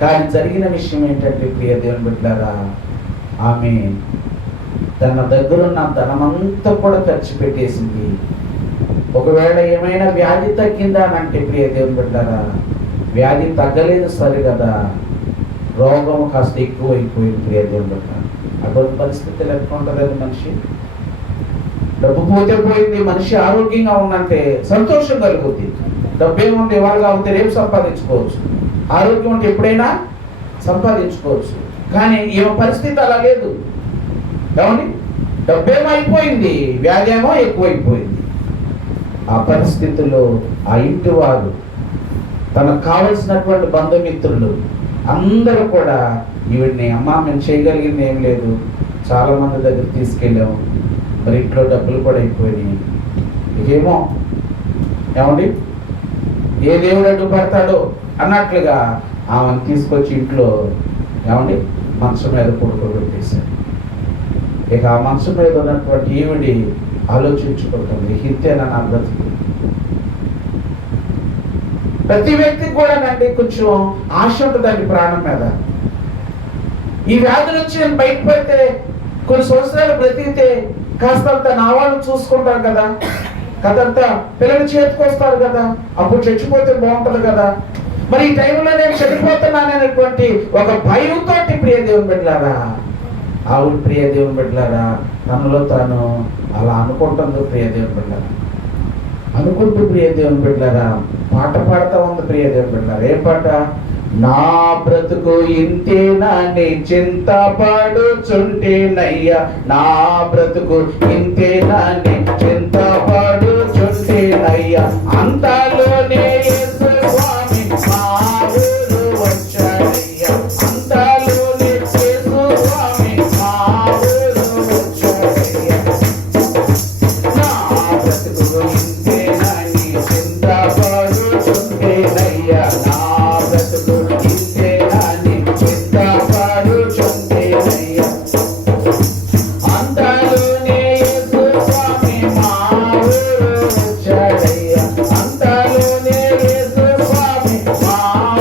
కానీ జరిగిన విషయం ఏంటంటే ప్రియ దేవుని బిడ్డలారా, ఆమె తన దగ్గరున్న ధనమంతా కూడా ఖర్చు పెట్టేసింది. ఒకవేళ ఏమైనా వ్యాధి తగ్గిందా అని అంటే ప్రియ దేవుని బిడ్డలారా, వ్యాధి తగ్గలేదు సరి కదా, రోగం కాస్త ఎక్కువ అయిపోయింది ప్రియ దేవుని బిడ్డలారా. అటువంటి పరిస్థితులు ఎట్లా ఉంటుందండి? మనిషి డబ్బు పోతే పోయింది, మనిషి ఆరోగ్యంగా ఉందంటే సంతోషం కలుగుద్ది. డబ్బు ఏముంది, ఇవాళ కాకపోతే రేపు సంపాదించుకోవచ్చు. ఆరోగ్యం ఉంటే ఎప్పుడైనా సంపాదించుకోవచ్చు. కానీ ఈమె పరిస్థితి అలా లేదు. ఏమండి, డబ్బేమో అయిపోయింది, వ్యాధి ఏమో ఎక్కువైపోయింది. ఆ పరిస్థితుల్లో ఆ ఇంటి వారు, తనకు కావలసినటువంటి బంధుమిత్రులు అందరూ కూడా ఈవిడ్ని, అమ్మా మేము చేయగలిగింది ఏం లేదు, చాలా మంది దగ్గర తీసుకెళ్ళాము, మరి ఇంట్లో డబ్బులు కూడా అయిపోయినాయి, ఇదేమో ఏమండి ఏ దేవుడు అడ్డుపడతాడో అన్నట్లుగా ఆమెను తీసుకొచ్చి ఇంట్లో ఏమండి మంచం మీద పడుకోబెట్టేశారు. ఇక ఆ మనసు మీద ఉన్నటువంటి ఈవిడి ఆలోచించుకుంటుంది, ఇంతేనా నా బ్రతుకు? ప్రతి వ్యక్తికి కూడా నండి కొంచెం ఆశ ఉంటుందండి ప్రాణం మీద. ఈ వ్యాధులు వచ్చి నేను బయటపడితే కొన్ని సంవత్సరాలు బ్రతికితే కాస్తంత నా వాళ్ళు చూసుకుంటారు కదా, కదంతా పిల్లలు చేతికొస్తారు కదా, అప్పుడు చచ్చిపోతే బాగుంటుంది కదా, మరి ఈ టైంలో నేను చనిపోతున్నాననేటువంటి ఒక భయంతో ప్రియ దేవుని బిడ్డలారా, ఆవిడ ప్రియ దేవుని బిడ్డలారా తనలో తాను అలా అనుకుంటుంది. ప్రియ దేవుని బిడ్డలారా అనుకుంటూ ప్రియ దేవుని బిడ్డలారా పాట పాడుతూ ఉంది. ప్రియ దేవుని బిడ్డలారా ఏ పాట? నా బ్రతుకు ఇంతేనా నీ చింత పడుచుంటేనయ్యా, నా బ్రతుకు ఇంతేనా నీ చింత పడుచుంటేనయ్యా, అంతలోనే యేసు స్వామి మా ఊరు వచ్చాడయ్యా, అంతలోనే యేసు స్వామి మా ఊరు వచ్చాడయ్యా, నా బ్రతుకు ఇంతేనా నీ చింత పడుచుంటేనయ్యా, నా బ్రతుకు ఇంతేనా నీ చింత పడుచుంటేనయ్యా, అంతలోనే యేసు స్వామి మా ఊరు వచ్చాడయ్యా, అంతలోనే యేసు స్వామి మా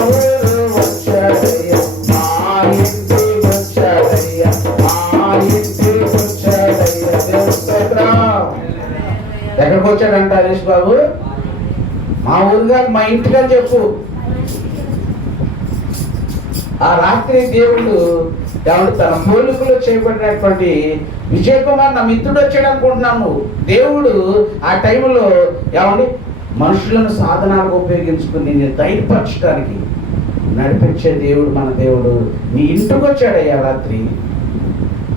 ఊరు వచ్చాడయ్యా, మా ఇంటికి వచ్చాడయ్యా, మా ఇంటికి వచ్చాడయ్యా. దేవుని స్తోత్రం. ఎక్కడికి వచ్చాడంట హరీష్ బాబు? మా ఊరుగా మా ఇంటిగా చెప్పు. ఆ రాత్రి దేవుడు తన పోలికలో చేయబడినటువంటి విజయ్ కుమార్ నా మిత్రుడు వచ్చాడు అనుకుంటున్నాను. దేవుడు ఆ టైంలో ఏమండి మనుషులను సాధనాలకు ఉపయోగించుకుని నేను ధైర్యపరచడానికి నడిపించే దేవుడు మన దేవుడు నీ ఇంటికి వచ్చాడయ్యా రాత్రి.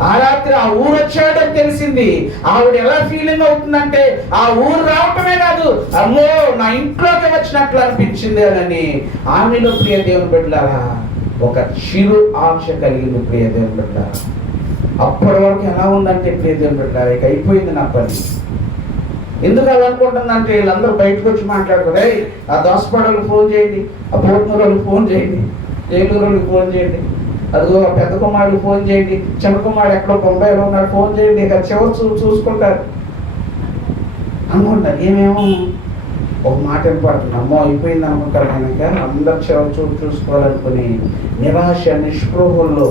ఆ రాత్రి ఆ ఊరు వచ్చాడని తెలిసింది. ఆవిడ ఎలా ఫీలింగ్ అవుతుందంటే ఆ ఊరు రావటమే కాదు, అమ్మో నా ఇంట్లోకి వచ్చినట్లు అనిపించింది అని ఆమెలో ప్రియ దేవుని బిడ్డలారా ఒక చిరు ఆశ కలిగింది. ప్రియ దేవుని బిడ్డలారా అప్పటి వరకు ఎలా ఉందంటే ప్రియ దేవుని బిడ్డలారా ఇక అయిపోయింది నా పని. ఎందుకు అలా అనుకుంటుందంటే వీళ్ళందరూ బయటకు వచ్చి మాట్లాడుకుని ఆ దోసపాడలకు ఫోన్ చేయండి, ఆ పోట్నూరులకు ఫోన్ చేయండి, ఏలూరులకు ఫోన్ చేయండి, అదిగో పెద్ద కుమారుడు ఫోన్ చేయండి, చిన్న కుమారుడు ఎక్కడో బొంబాయిలో ఉన్నాడు ఫోన్ చేయండి, ఇక చివరి చూసుకుంటారు అనుకుంటారు. ఏమేమో ఒక మాట వినపడుతుంది, అమ్మో అయిపోయింది అనుకుంటారు. కనుక అందరు చివరి చూసుకోవాలనుకుని నిరాశ నిస్పృహల్లో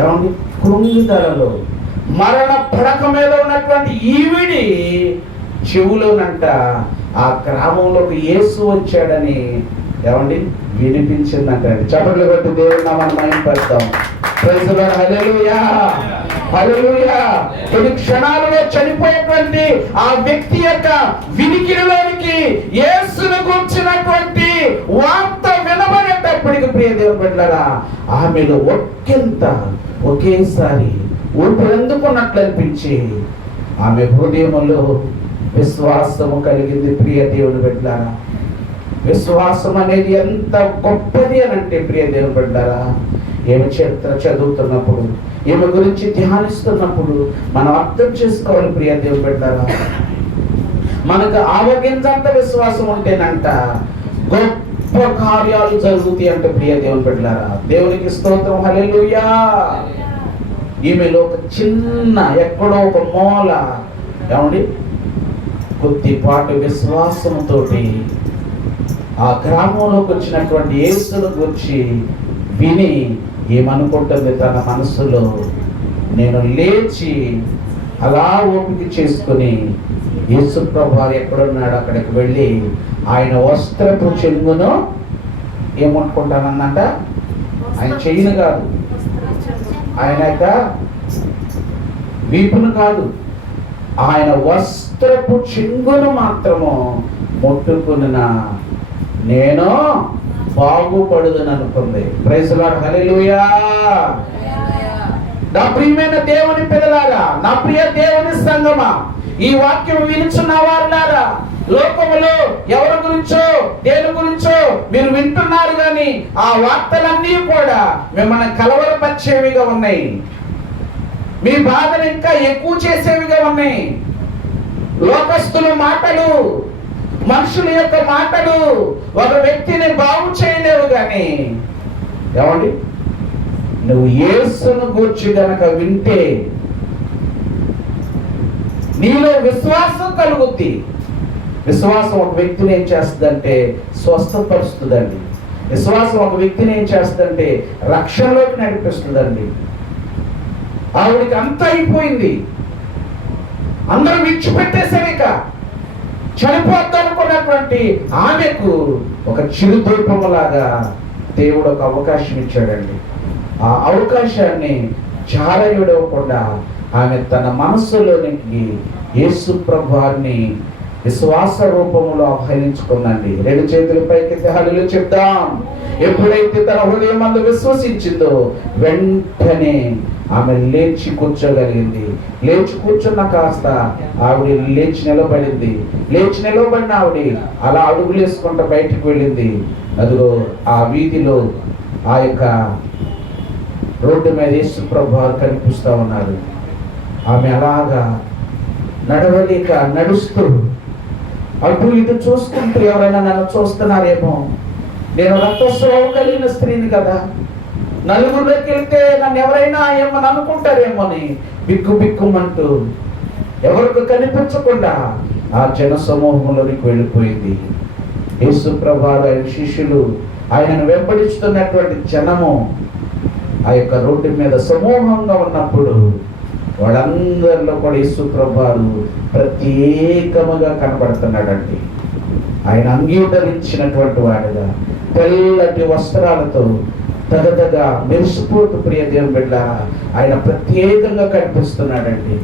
ఏమండి కృంగిదలలో మరణ పడక మీద ఉన్నటువంటి ఈవిడి చెవులోనంట ఆ గ్రామంలోకి యేసు వచ్చాడని ఏమండి వినిపించిందంట. చప్పట్లు కొట్టి దేవుని నామాన్ని మహిమపరుద్దాం. Praise the Lord. Hallelujah hallelujah. కొన్ని క్షణాలలో చనిపోయేటువంటి ఆ వ్యక్తి యొక్క వినికిడిలోనికి యేసును గురించినటువంటి వార్త వినబడేటప్పటికి ప్రియ దేవుని బిడ్డలారా ఆమెలో ఒకేసారి ఊపిరందుకున్నట్లు అనిపించి ఆమె హృదయములో విశ్వాసము కలిగింది. ప్రియ దేవుని బిడ్డలారా విశ్వాసం అనేది ఎంత గొప్పది అని అంటే ప్రియ దేవుని బిడ్డలారా ఏమి చరిత్ర చదువుతున్నప్పుడు ఈమె గురించి ధ్యానిస్తున్నప్పుడు మనం అర్థం చేసుకోవాలి. ప్రియ దేవుని బిడ్డలారా మనకు ఆవగింజంత విశ్వాసం ఉంటేనంట గొప్ప కార్యాలు జరుగుతాయి అంటే ప్రియ దేవుని బిడ్డలారా దేవునికి స్తోత్రం. హల్లెలూయా. ఈమెలో ఒక చిన్న ఎక్కడో ఒక మూల ఏమండి కొద్దిపాటు విశ్వాసంతో ఆ గ్రామంలోకి వచ్చినటువంటి యేసును గురించి విని ఏమనుకుంటుంది తన మనసులో, నేను లేచి అలా ఓపిక చేసుకుని యేసు ప్రభువు ఎక్కడున్నాడు అక్కడికి వెళ్ళి ఆయన వస్త్రపు చెంగును ఏమనుకుంటానన్నంట, ఆయన చెయ్యిను కాదు, ఆయన యొక్క వీపును కాదు, ఆయన వస్త్రపు చెంగును మాత్రము ముట్టుకున్న నేను బాగుపడుదని అనుకుంది. ప్రైజ్ లార్డ్, హల్లెలూయా. నా ప్రియమైన దేవుని పిల్లలారా, నా ప్రియ దేవుని సంగమా, ఈ వాక్యం వినుచున్న వారులారా, లోకములో ఎవరి గురించో దేని గురించో మీరు వింటున్నారు కానీ ఆ వార్తలన్నీ కూడా మిమ్మల్ని కలవరపరిచేవిగా ఉన్నాయి, మీ బాధను ఇంకా ఎక్కువ చేసేవిగా ఉన్నాయి. లోకస్తుల మాటలు, మనుషుల యొక్క మాటలు ఒక వ్యక్తిని బాగు చేయలేవు కానీ ఏమండి, నువ్వు యేసును గూర్చి గనక వింటే నీలో విశ్వాసం కలుగుద్ది. విశ్వాసం ఒక వ్యక్తిని ఏం చేస్తుందంటే స్వస్థపరుస్తుందండి. విశ్వాసం ఒక వ్యక్తిని ఏం చేస్తుందంటే రక్షణలోకి నడిపిస్తుందండి. ఆవిడికి అంతా అయిపోయింది, అందరూ విడిచిపెట్టేశారు, ఇక చనిపోద్దనుకున్నటువంటి ఆమెకు ఒక చిరుదూపములాగా దేవుడు ఒక అవకాశం ఇచ్చాడండి. ఆ అవకాశాన్ని చారయుడవకుండా ఆమె తన మనస్సులోనికి యేసు ప్రభువాన్ని విశ్వాస రూపంలో ఆహ్వానించుకుందండి. 2 చేతుల పైకెత్తి హల్లెలూయా చెప్దాం. ఎప్పుడైతే తన హృదయం అందు విశ్వసించిందో వెంటనే ఆమె లేచి కూర్చోగలిగింది. లేచి కూర్చున్న కాస్త ఆవిడ లేచి నిలబడింది. లేచి నిలబడిన ఆవిడ అలా అడుగులు వేసుకుంటూ బయటికి వెళ్ళింది. అదిగో ఆ వీధిలో ఆ యొక్క రోడ్డు మీద యేసు ప్రభువు కనిపిస్తూ ఉన్నారు. ఆమె అలాగా నడవలేక నడుస్తూ అటు ఇటు చూసుకుంటూ, ఎవరైనా నన్ను చూస్తున్నారేమో, నేను రక్తస్రావం కలిగిన స్త్రీని కదా, నలుగురిలోకి వెళ్తే నన్ను ఎవరైనా ఏమని అనుకుంటారేమో అని బిక్కుమంటూ ఎవరికి కనిపించకుండా ఆ జన సమూహంలోనికి వెళ్ళిపోయింది. యేసు ప్రభువు ఆయన శిష్యులు ఆయనను వెంబడిస్తున్నటువంటి జనము ఆ యొక్క రోడ్డు మీద సమూహంగా ఉన్నప్పుడు వాళ్ళందరిలో కూడా యేసు ప్రభువు ప్రత్యేకముగా కనబడుతున్నాడండి. ఆయన అంగీకరించినటువంటి వాడుగా తెల్లటి వస్త్రాలతో తగదగా మెరిసిపోతూ ప్రియ దేవుని బిడ్డ ఆయన ప్రత్యేకంగా కనిపిస్తున్నాడండి.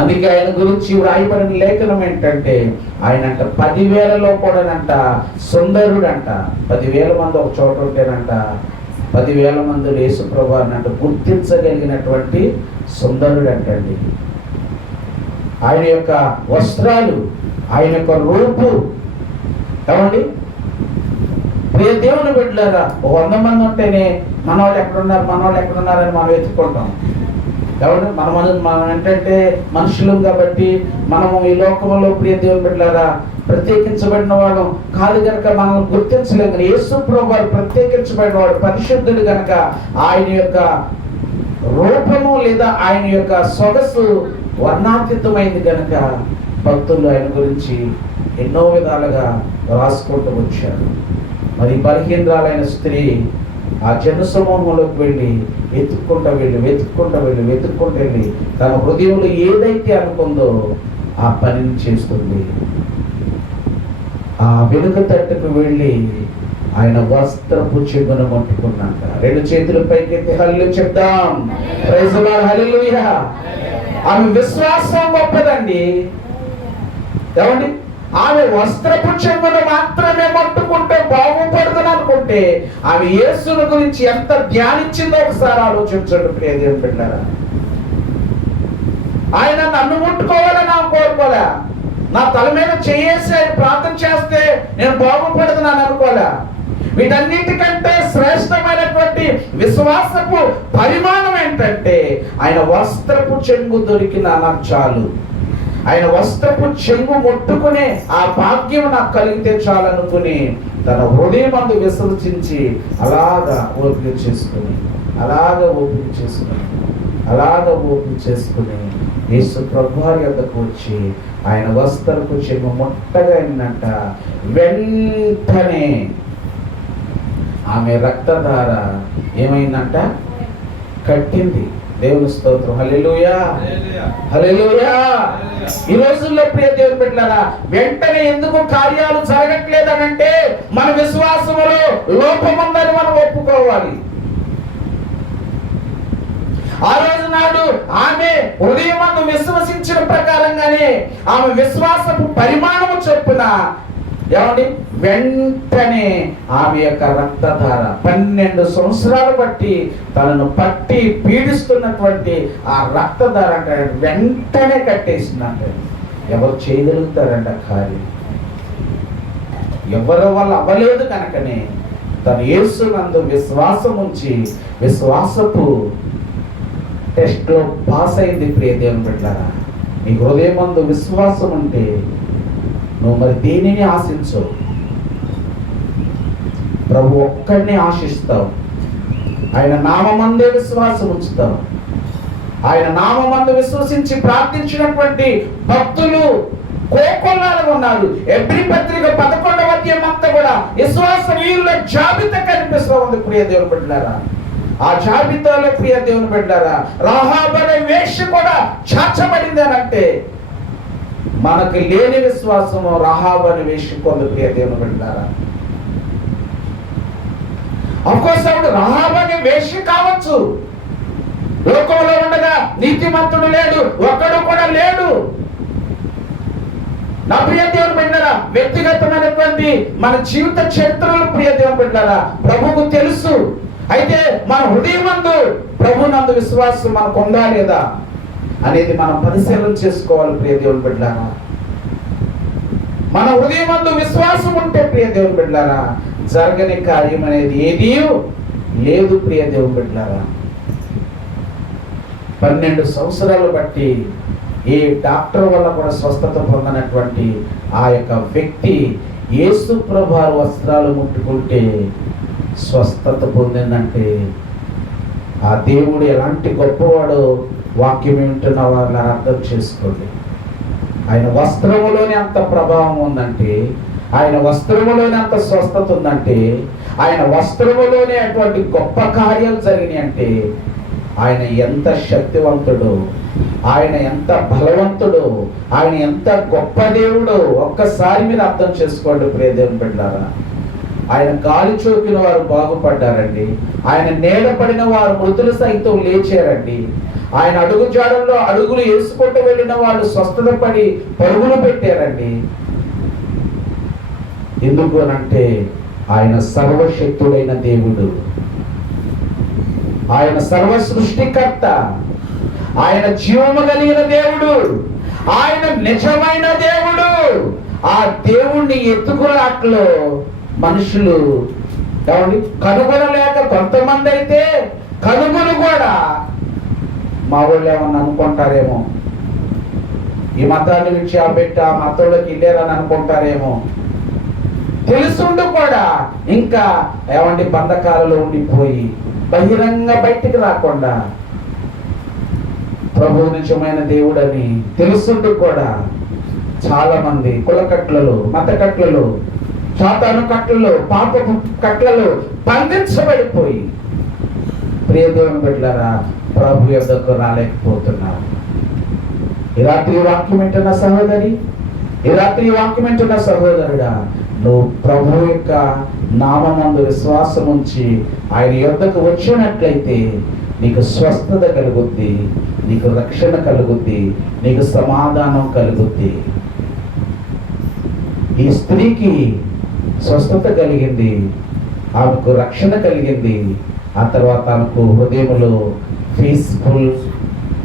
అందుకే ఆయన గురించి వ్రాయబడిన లేఖనం ఏంటంటే ఆయన అంట 10,000లో కూడానంట సుందరుడంట. 10,000 మంది ఒక చోట ఉంటేనంట 10,000 మంది యేసు ప్రభువుని అంట గుర్తించగలిగినటువంటి సుందరుడు అంటండి. ఆయన యొక్క వస్త్రాలు, ఆయన యొక్క రూపు, ఏమండి ప్రియ దేవుని బిడ్డలారా, 100 మంది ఉంటేనే మనవాళ్ళు ఎక్కడున్నారని మనం వెతుక్కుంటాం. కాబట్టి మనం ఏంటంటే మనుషులం కాబట్టి మనము ఈ లోకంలో ప్రియ దేవుని బిడ్డలారా ప్రత్యేకించబడిన వాడు కాదు కనుక మనం గుర్తించలేము. కానీ యేసు ప్రభువు ప్రత్యేకించబడిన వాడు, పరిశుద్ధుడు కనుక ఆయన యొక్క రూపము లేదా ఆయన యొక్క సొగసు వర్ణాతీతమైంది కనుక భక్తులు ఆయన గురించి ఎన్నో విధాలుగా రాసుకుంటూ వచ్చారు. మరి బలహీనరాలైన స్త్రీ ఆ జన సమూహంలోకి వెళ్ళి వెతుక్కుంటూ వెళ్ళి తన హృదయంలో ఏదైతే అనుకుందో ఆ పనిని చేస్తుంది. ఆ వెనుక తట్టుకు వెళ్ళి ఆయన వస్త్రపు చెంగును ముట్టుకున్నాక 2 చేతుల పైకెత్తి హల్లెలూయా చెప్దాం. ప్రైజ్ ది లార్డ్, హల్లెలూయా. ఆమె విశ్వాసం గొప్పదండి. ఏమండి, ఆమె వస్త్రపు చెంగును మాత్రమే ముట్టుకుంటే బాగుపడుతుంది అనుకుంటే ఆమె యేసుని గురించి ఎంత ధ్యానించిందో ఒకసారి ఆలోచించండి ప్రియ దేవుని బిడ్డలారా. ఆయన నన్ను ముట్టుకోవాలని నాకు కోరుకోలే, నా తల మీద చేసి ఆయన ప్రార్థన చేస్తే నేను బాగుపడుతున్నాను అనుకోలే. వీటన్నిటికంటే శ్రేష్టమైనటువంటి విశ్వాసపు పరిమాణం ఏంటంటే ఆయన వస్త్రపు చెంగు దొరికిన నాకు చాలు, ఆయన వస్త్రపు చెంగు ముట్టుకునే ఆ భాగ్యం నాకు కలిగితే చాలనుకుని తన హృదయమందు విసర్జించి అలాగా ఓపిక చేసుకుని యేసు ప్రభువారి యొద్దకు వచ్చి ఆయన వస్త్రపు చెంగు ముట్టగా అయిందంట. వెంటనే ఆమె రక్తధార ఏమైందంట? కట్టింది. దేవుని స్తోత్రం. హల్లెలూయా, హల్లెలూయా. ఈ రోజుల్లో ప్రియ దేవుని బిడ్డలారా, వెంటనే ఎందుకు కార్యాలు జరగట్లేదనంటే మన విశ్వాసములో లోపం ఉందని మనం ఒప్పుకోవాలి. ఆ రోజు నాడు ఆమె హృదయమందు విశ్వసించిన ప్రకారంగానే ఆమె విశ్వాసపు పరిమాణము చొప్పున ఏమండి వెంటనే ఆమె యొక్క రక్తధార 12 సంవత్సరాలు బట్టి తనను పట్టి పీడిస్తున్నటువంటి ఆ రక్తధార అంటే వెంటనే కట్టేసిందంటే ఎవరు చేయగలుగుతారంట కార్యం? ఎవరి వల్ల అవ్వలేదు కనుకనే తను యేసునందు విశ్వాసం ఉంచి విశ్వాసపు టెస్ట్లో పాస్ అయింది. ప్రియ దేవుని బిడ్డలారా, నీ హృదయమందు విశ్వాసం ఉంటే నువ్వు మరి దేనిని ఆశించవు, ప్రభు ఒక్కడిని ఆశిస్తావు. ఆయన నామమందే విశ్వాసం ఉంచుతావు. ఆయన నామమందు విశ్వసించి ప్రార్థించినటువంటి భక్తులు కోకొల్లాలుగా ఉన్నారు. ఎబ్రీ పత్రిక 11వ అధ్యాయం అంతా కూడా విశ్వాస వీరుల జాబితా కనిపిస్తూ ఉంది. ప్రియ దేవుని బిడ్డలారా, ఆ జాబితాలో ప్రియ దేవుని బిడ్డలారా రాహాబు అనే వేశ్య కూడా చేర్చబడింది అని అంటే మనకు లేని విశ్వాసము రాహాబు అనే వేశ్య కొంది. ప్రియ దేవుని బిడ్డలారా, అఫ్కోర్స్ ఆవిడ రాహాబు అనే వేశ్య కావచ్చు. లోకంలో ఉండగా నీతిమంతుడు లేడు, ఒక్కడు కూడా లేడు. నా ప్రియ దేవుని బిడ్డలారా, వ్యక్తిగతమైనటువంటి మన జీవిత చరిత్రలు ప్రియ దేవుని బిడ్డలారా ప్రభువుకు తెలుసు. అయితే మన హృదయమందు ప్రభునందు విశ్వాసం మనకు ఉందా లేదా అనేది మనం పరిశీలన చేసుకోవాలి. ప్రియ దేవుని బిడ్డలారా, మన హృదయమందు విశ్వాసం ఉంటే ప్రియ దేవుని బిడ్డలారా జరగని కార్యం అనేది ఏదీ లేదు. ప్రియ దేవుని బిడ్డలారా, 12 సంవత్సరాలు బట్టి ఏ డాక్టర్ వల్ల కూడా స్వస్థత పొందనటువంటి ఆ యొక్క వ్యక్తి యేసు ప్రభువారి వస్త్రాలు ముట్టుకుంటే స్వస్థత పొందిందంటే ఆ దేవుడు ఎలాంటి గొప్పవాడు వాక్యం వింటున్న వాళ్ళని అర్థం చేసుకోండి. ఆయన వస్త్రములోనే అంత ప్రభావం ఉందంటే, ఆయన వస్త్రములోనే అంత స్వస్థత ఉందంటే, ఆయన వస్త్రములోనే అటువంటి గొప్ప కార్యాలు జరిగినాయి అంటే ఆయన ఎంత శక్తివంతుడు, ఆయన ఎంత బలవంతుడు, ఆయన ఎంత గొప్ప దేవుడు ఒక్కసారి మీరు అర్థం చేసుకోండి. ప్రియ దేవుని బిడ్డలారా, ఆయన గాలి చోకిన వారు బాగుపడ్డారండి. ఆయన నేల పడిన వారు మృతులు సైతం లేచారండి. ఆయన అడుగు జాడల్లో అడుగులు వేసుకుంటూ వెళ్ళిన వాళ్ళు స్వస్థత పడి పరుగులు పెట్టారండి. ఎందుకు అనంటే ఆయన సర్వశక్తుడైన దేవుడు, ఆయన సర్వ సృష్టికర్త, ఆయన జీవము కలిగిన దేవుడు, ఆయన నిజమైన దేవుడు. ఆ దేవుణ్ణి ఎత్తుకులాట్లో మనుషులు కనుగొనలేక కొంతమంది అయితే కనుగొను కూడా మా వాళ్ళు ఏమన్నా అనుకుంటారేమో, ఈ మతాన్ని విడిచిపెట్టి ఆ మతంలోకి వెళ్ళారని అనుకుంటారేమో, తెలుసుండు కూడా ఇంకా బంధకాలలో ఉండిపోయి బహిరంగ బయటికి రాకుండా ప్రభు నిజమైన దేవుడని తెలుసుండు కూడా చాలా మంది కులకట్లలో, మత కట్లలో, సాతాను కట్లలో, పాపపు కట్లలో బంధించబడిపోయి ప్రియ దేవుని బిడ్డలారా ప్రభు యొద్దకు రాలేకపోతున్నారు. ఈ రాత్రి వాక్యం వింటున్న సహోదరి, ఈ రాత్రి వాక్యం వింటున్న సహోదరుడా, నువ్వు ప్రభు యొక్క నామమందు విశ్వాసం ఉంచి ఆయన యొద్దకు వచ్చినట్లయితే నీకు స్వస్థత కలుగుద్ది, నీకు రక్షణ కలుగుద్ది, నీకు సమాధానం కలుగుద్ది. ఈ స్త్రీకి స్వస్థత కలిగింది, ఆమెకు రక్షణ కలిగింది. ఆ తర్వాత ఆమెకు హృదయంలో పీస్ఫుల్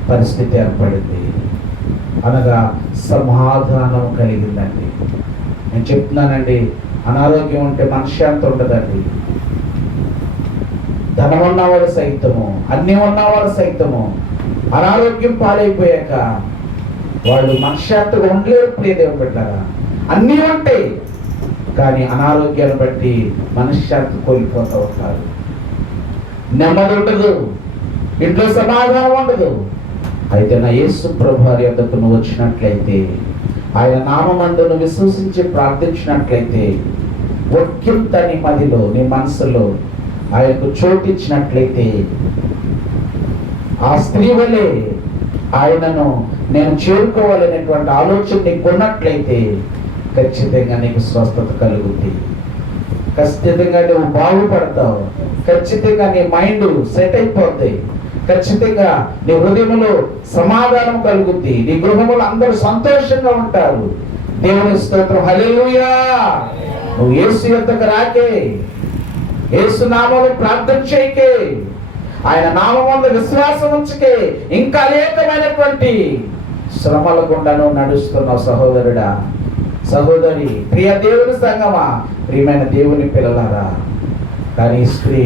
పరిస్థితి ఏర్పడింది, అనగా సమాధానం కలిగిందండి. నేను చెప్తున్నానండి, అనారోగ్యం ఉంటే మనశ్శాంతి ఉండదండి. ధనం ఉన్నవాడు సైతము, అన్నీ ఉన్నవాడు సైతము అనారోగ్యం పాలైపోయాక వాళ్ళు మనశ్శాంతిగా ఉండలేరు. ప్రియ దేవుని బిడ్డలారా, అన్నీ ఉంటాయి కానీ అనారోగ్యాన్ని బట్టి మనశ్శాంతి కోల్పోతూ ఉంటారు. నెమ్మది ఉండదు, ఇంట్లో సమాధానం ఉండదు. అయితే నా యేసు ప్రభువారి యొద్దకు నువ్వు వచ్చినట్లయితే ఆయన నామమందును విశ్వసించి ప్రార్థించినట్లయితే ఒక్కింత నీ మదిలో నీ మనసులో ఆయనకు చోటిచ్చినట్లయితే ఆ స్త్రీ వలె ఆయనను నేను చేరుకోవాలనేటువంటి ఆలోచన నీకు ఉన్నట్లయితే ఖచ్చితంగా నీకు స్వస్థత కలుగుద్ది, ఖచ్చితంగా నువ్వు బాగుపడతావు, ఖచ్చితంగా నీ మైండ్ సెట్ అయిపోద్ది, ఖచ్చితంగా నీ హృదయంలో సమాధానం కలుగుద్ది, నీ గృహంలో అందరూ సంతోషంగా ఉంటారు. దేవుని స్తోత్రం, హల్లెలూయా. నువ్వు యేసు యొద్దకు రాకే, యేసు నామములో ప్రార్థన చేయకే, ఆయన నామములో విశ్వాసం ఉంచుకే, ఇంకా అనేకమైనటువంటి శ్రమల గుండాను నడుస్తున్నావు సహోదరుడా, సహోదరి, ప్రియ దేవుని సంగమా, ప్రియమైన దేవుని పిల్లలారా. కానీ ఈ స్త్రీ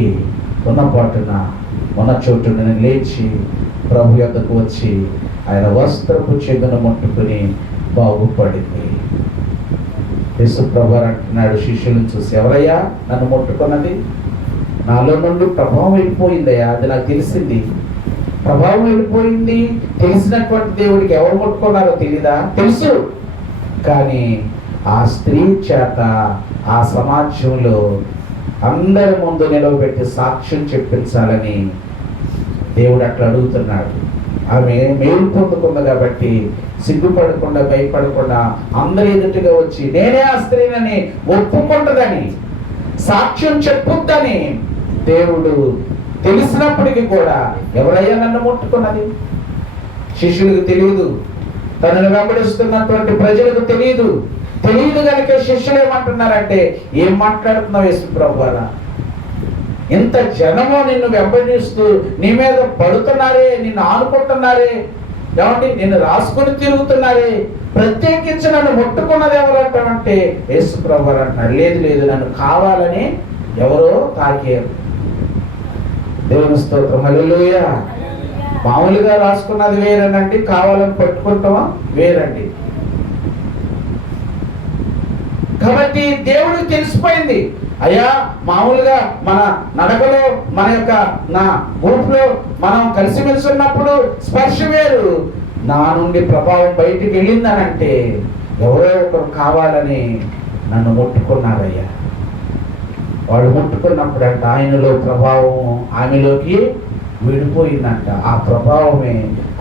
ఉన్న పాటున ఉన్న చోటున లేచి ప్రభు యొద్దకు వచ్చి ఆయన వస్త్రపు చెగును ముట్టుకుని బాగుపడింది. యేసు ప్రభు అంటున్నాడు శిష్యులను చూసి, ఎవరయ్యా నన్ను ముట్టుకున్నది? నాలో నుండి ప్రభావం వెళ్ళిపోయిందయ్యా, అది నాకు తెలిసింది. ప్రభావం వెళ్ళిపోయింది. తెలిసినటువంటి దేవుడికి ఎవరు ముట్టుకున్నారో తెలీదా? తెలుసు. కానీ ఆ స్త్రీ చేత ఆ సమాజంలో అందరి ముందు నిలవబెట్టి సాక్ష్యం చెప్పించాలని దేవుడు అట్లా అడుగుతున్నాడు. ఆమె మేలు పొందుకుంది కాబట్టి సిగ్గుపడకుండా భయపడకుండా అందరి ఎదుటిగా వచ్చి నేనే ఆ స్త్రీనని ఒప్పుకుంటుందని సాక్ష్యం చెప్పుద్దని దేవుడు తెలిసినప్పటికీ కూడా ఎవరయ్యా నన్ను ముట్టుకున్నది? శిష్యులకు తెలియదు, తనను వెంబడిస్తున్నటువంటి ప్రజలకు తెలియదు కనుక శిష్యులు ఏమంటున్నారంటే, ఏం మాట్లాడుతున్నావు యేసు ప్రభువా? ఇంత జనము నిన్ను వెంబడిస్తూ నీ మీద పడుతున్నారే, నిన్ను ఆనుకుంటున్నారే, ఏమంటే నిన్ను రాసుకుని తిరుగుతున్నారే, ప్రత్యేకించి నన్ను ముట్టుకున్నది ఎవరు అంటే యేసు ప్రభువా అంటున్నాడు. లేదు, నన్ను కావాలని ఎవరో తాకారు. దేవుని స్తోత్రం, హల్లెలూయా. మామూలుగా రాసుకున్నది వేరేనండి, కావాలని పట్టుకుంటామా వేరండి. కాబట్టి దేవుడికి తెలిసిపోయింది, అయ్యా మామూలుగా మన నడకలో మన యొక్క నా గ్రూప్లో మనం కలిసిమెలిసి ఉన్నప్పుడు స్పర్శ వేరు, నా నుండి ప్రభావం బయటికి వెళ్ళిందనంటే ఎవరో ఒకరు కావాలని నన్ను ముట్టుకున్నారయ్యా. వాడు ముట్టుకున్నప్పుడు అంట ఆయనలో ప్రభావం ఆమెలోకి విడిపోయిందంట. ఆ ప్రభావమే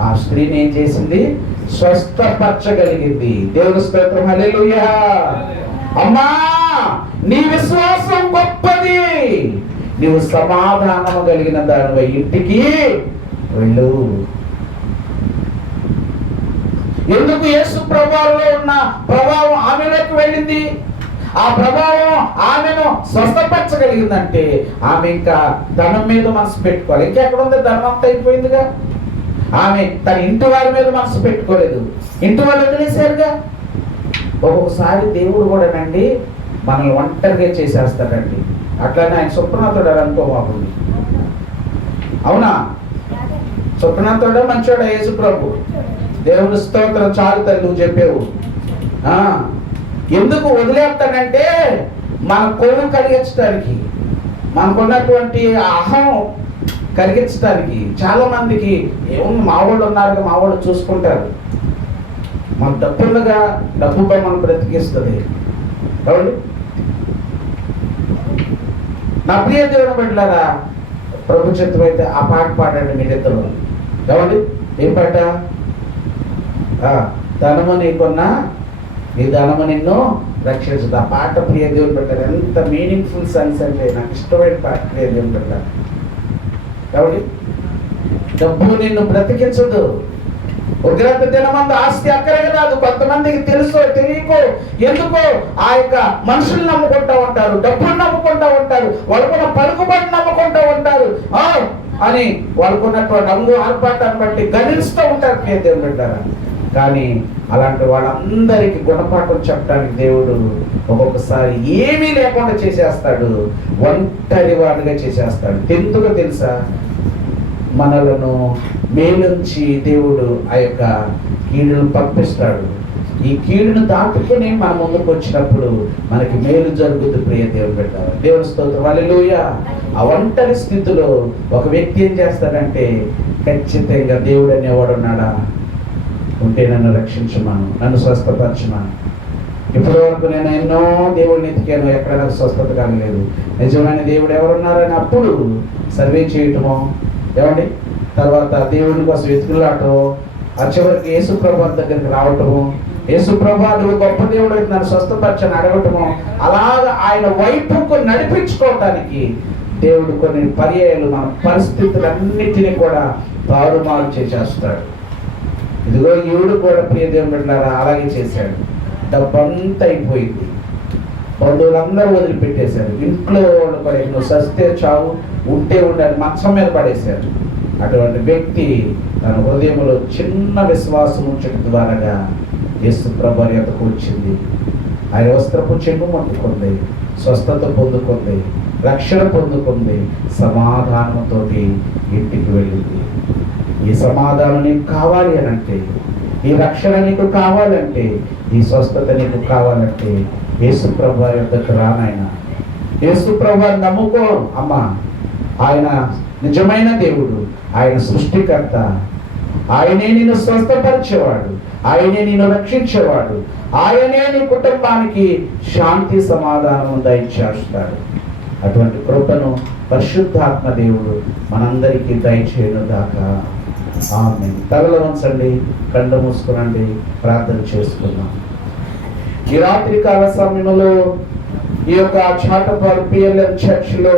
ఆ స్త్రీని ఏం చేసింది? స్వస్థపరచగలిగింది. దేవుని స్తోత్రం, హల్లెలూయా. అమ్మా, నీ విశ్వాసం గొప్పది, నీవు సమాధానము కలిగిన దానివై ఇంటికి వెళ్ళు. ఎందుకు యేసు ప్రభావంలో ఉన్న ప్రభావం ఆమెలోకి వెళ్ళింది? ఆ ప్రభావం ఆమెను స్వస్థపరచగలిగిందంటే ఆమె ఇంకా ధనం మీద మనసు పెట్టుకోవాలి. ఇంకెక్కడ ఉంది? ధనం అంతా అయిపోయిందిగా. ఆమె తన ఇంటి వారి మీద మనసు పెట్టుకోలేదు, ఇంటి వాళ్ళు వదిలేశారుగా. ఒక్కొక్కసారి దేవుడు కూడానండి మనల్ని ఒంటరిగా చేసేస్తాడండి. అట్లానే ఆయన స్వప్నతోడు అనుకోమాకుంది. అవునా? స్వప్నతోడే మంచోడా యేసు ప్రభు? దేవుని స్తోత్రం, చాలు తల్లి నువ్వు చెప్పేవు. ఎందుకు వదిలేస్తాడంటే మన కొవ్వు కలిగించడానికి, మనకున్నటువంటి అహం కలిగించడానికి. చాలా మందికి ఏమన్నా మావాళ్ళు ఉన్నారు, మావాళ్ళు చూసుకుంటారు, మన డబ్బులుగా డబ్బుపై మనం బ్రతికిస్తుంది. కాబట్టి నా ప్రియ దేవుని బిడ్డలారా, ప్రభు చిత్తమైతే ఆ పాట పాడండి మీరిద్దరు. కాబట్టి ఏం పాట? ధనము నీకున్నా నీ ధనము నిన్ను రక్షించదు. ఆ పాట ప్రియ దేవుని బిడ్డలారా ఎంత మీనింగ్ఫుల్ సెన్స్ అంటే నాకు ఇష్టమైన పాట ప్రియ దేవుని బిడ్డలారా. కాబట్టి డబ్బు నిన్ను బ్రతికించదు. ఉగ్రత దినమందు ఆస్తి అక్కడికి రాదు. కొంతమందికి తెలుసో తెలియకో ఎందుకో ఆ యొక్క మనుషులు నమ్ముకుంటా ఉంటారు, డబ్బులు నమ్ముకుంటా ఉంటారు, వాళ్ళకున్న పలుకుబడి నమ్ముకుంటా ఉంటారు అని వాళ్ళకున్నటువంటి అంగు ఆర్పాటాన్ని బట్టి గణిస్తూ ఉంటారు ప్రియ దేవుని బిడ్డలారా. కానీ అలాంటి వాళ్ళందరికీ గుణపాఠం చెప్పడానికి దేవుడు ఒక్కొక్కసారి ఏమీ లేకుండా చేసేస్తాడు, ఒంటరి వాడిగా చేసేస్తాడు. ఎందుకో తెలుసా? మనలను మేలుంచి దేవుడు ఆ యొక్క కీడును పంపిస్తాడు. ఈ కీడును దాటుకుని మన ముందుకు వచ్చినప్పుడు మనకి మేలు జరుగుతుంది ప్రియ దేవుని బిడ్డ. దేవుని స్తోత్రం, హల్లెలూయా. ఆ ఒంటరి స్థితిలో ఒక వ్యక్తి ఏం చేస్తాడంటే ఖచ్చితంగా దేవుడు అనేవాడు ఉన్నాడా, ఉంటే నన్ను రక్షించమను, నన్ను స్వస్థపరచమను. ఇప్పటి వరకు నేను ఎన్నో దేవుడిని ఎతికాను, ఎక్కడ నాకు స్వస్థత కలగలేదు. నిజమైన దేవుడు ఎవరున్నారని అప్పుడు సర్వే చేయటమో ఏమండి, తర్వాత దేవుడి కోసం వెతుకులాటం, ఆ చివరికి యేసుప్రభు దగ్గరికి రావటము, యేసుప్రభు నువ్వు గొప్ప దేవుడు అయితే నన్ను స్వస్థపరచని అడగటము, అలాగా ఆయన వైపుకు నడిపించుకోవటానికి దేవుడు కొన్ని పర్యాయాలు మన పరిస్థితులన్నిటినీ కూడా తారుమారు చేసేస్తాడు. ఇదిగో ఈవిడు కూడా ప్రియ దేవుని బిడ్డలారా అలాగే చేశాడు. డబ్బంతా అయిపోయింది, బంధువులందరూ వదిలిపెట్టేశారు, ఇంట్లో వాళ్ళు కూడా నువ్వు సస్తే చావు, ఉంటే ఉండాలి మంచం మీద పడేశారు. అటువంటి వ్యక్తి తన హృదయంలో చిన్న విశ్వాసం ఉంచడం ద్వారాగా యేసు ప్రభు యొద్దకు వచ్చింది. ఆయన వస్త్రపు చెంగు ముట్టుకుంది, స్వస్థత పొందుకుంది, రక్షణ పొందుకుంది, సమాధానంతో ఇంటికి వెళ్ళింది. ఈ సమాధానం నీకు కావాలి అనంటే, ఈ రక్షణ నీకు కావాలంటే, ఈ స్వస్థత నీకు కావాలంటే యేసు ప్రభు యొద్దకు రానాయన. యేసు ప్రభువుని నమ్ముకో అమ్మా. ఆయన నిజమైన దేవుడు, ఆయన సృష్టికర్త, ఆయనే నిన్ను స్వస్థపరిచేవాడు, ఆయనే నిన్ను రక్షించేవాడు, ఆయనే నీ కుటుంబానికి శాంతి సమాధానం దయచేస్తాడు. అటువంటి కృపను పరిశుద్ధాత్మ దేవుడు మనందరికీ దయచేయను దాకా. ఆమేన్. తలలో ఉంచండి, కళ్ళు మూసుకునండి, ప్రార్థన చేసుకుందాం. ఈ రాత్రి కాల సమయంలో ఈ యొక్క చాటపాడు PLM చర్చిలో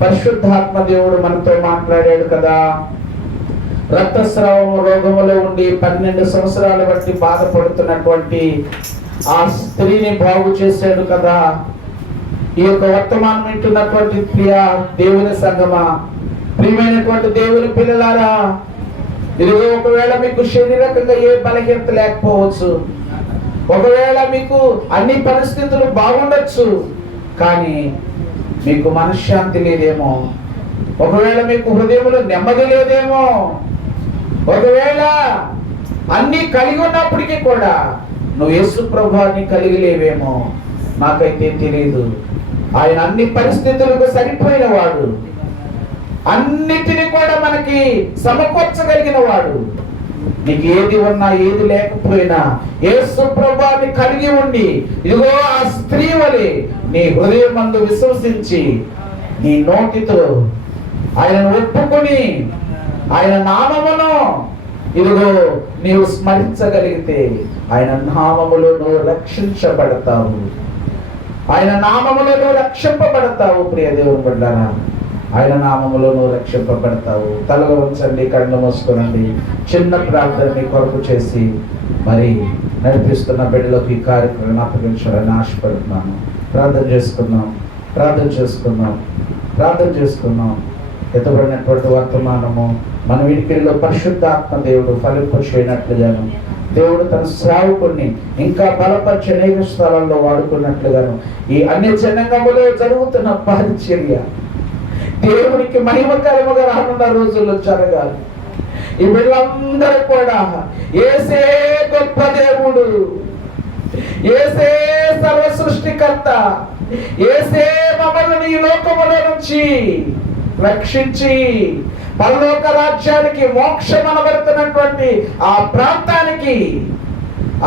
పరిశుద్ధాత్మ దేవుడు మనతో మాట్లాడాడు కదా. రక్తస్రావం రోగములో ఉండి 12 సంవత్సరాల బట్టి బాధపడుతున్నటువంటి ఆ స్త్రీని బాగు చేశాడు కదా. ఈ యొక్క వర్తమానం వింటున్నటువంటి ప్రియ దేవుని సంగమా, ప్రియమైనటువంటి దేవుని పిల్లలారా, ఇదిగో ఒకవేళ మీకు శారీరకంగా ఏ బలహీనత లేకపోవచ్చు, ఒకవేళ మీకు అన్ని పరిస్థితులు బాగుండొచ్చు, కానీ మీకు మనశ్శాంతి లేదేమో, ఒకవేళ మీకు హృదయంలో నెమ్మది లేదేమో, ఒకవేళ అన్ని కలిగి ఉన్నప్పటికీ కూడా నువ్వు యేసు ప్రభువుని కలిగి లేవేమో, నాకైతే తెలియదు. ఆయన అన్ని పరిస్థితులకు సరిపోయిన వాడు, అన్నిటిని కూడా మనకి సమకూర్చగలిగిన వాడు. నీకు ఏది ఉన్నా ఏది లేకపోయినా యేసు ప్రభువుని కలిగి ఉండి, ఇదిగో ఆ స్త్రీ వలె నీ హృదయమందు విశ్వసించి నీ నోటితో ఆయనను ఒప్పుకొని ఆయన నామమును ఇదిగో నీవు స్మరించగలిగితే ఆయన నామములో నువ్వు రక్షించబడతావు, ఆయన నామములో నువ్వు రక్షింపబడతావు. ప్రియ దేవుని బిడ్డలారా, ఆయన నామములో నువ్వు రక్షింపబడతావు. తలలో ఉంచండి, కళ్ళు మూసుకోనండి. చిన్న ప్రార్థన మీ కొరకు చేసి మరి నడిపిస్తున్న బిడ్డలోకి ఈ కార్యక్రమం అప్పగించాలని ఆశపడుతున్నాను. ప్రార్థన చేసుకుందాం, ప్రార్థన చేసుకుందాం, ప్రార్థన చేసుకుందాం. ఎత్తబడినటువంటి వర్తమానము మన వినికిడిలో పరిశుద్ధాత్మ దేవుడు ఫలింప చేయనట్లుగాను, దేవుడు తన సేవకుణ్ణి ఇంకా బలపరిచే అనేక స్థలాల్లో వాడుకున్నట్లుగాను, ఈ అన్ని జనాంగములో జరుగుతున్న పరిచర్య దేవునికి మహిమకరముగా రానున్న రోజుల్లో జరగాలి. ఈ బిడ్డలందరూ కూడా యేసే గొప్ప దేవుడు, యేసే సర్వ సృష్టికర్త, యేసే మమ్మల్ని ఈ లోకములో నుంచి రక్షించి పరలోక రాజ్యానికి మోక్షం అనబడుతున్నటువంటి ఆ ప్రాంతానికి,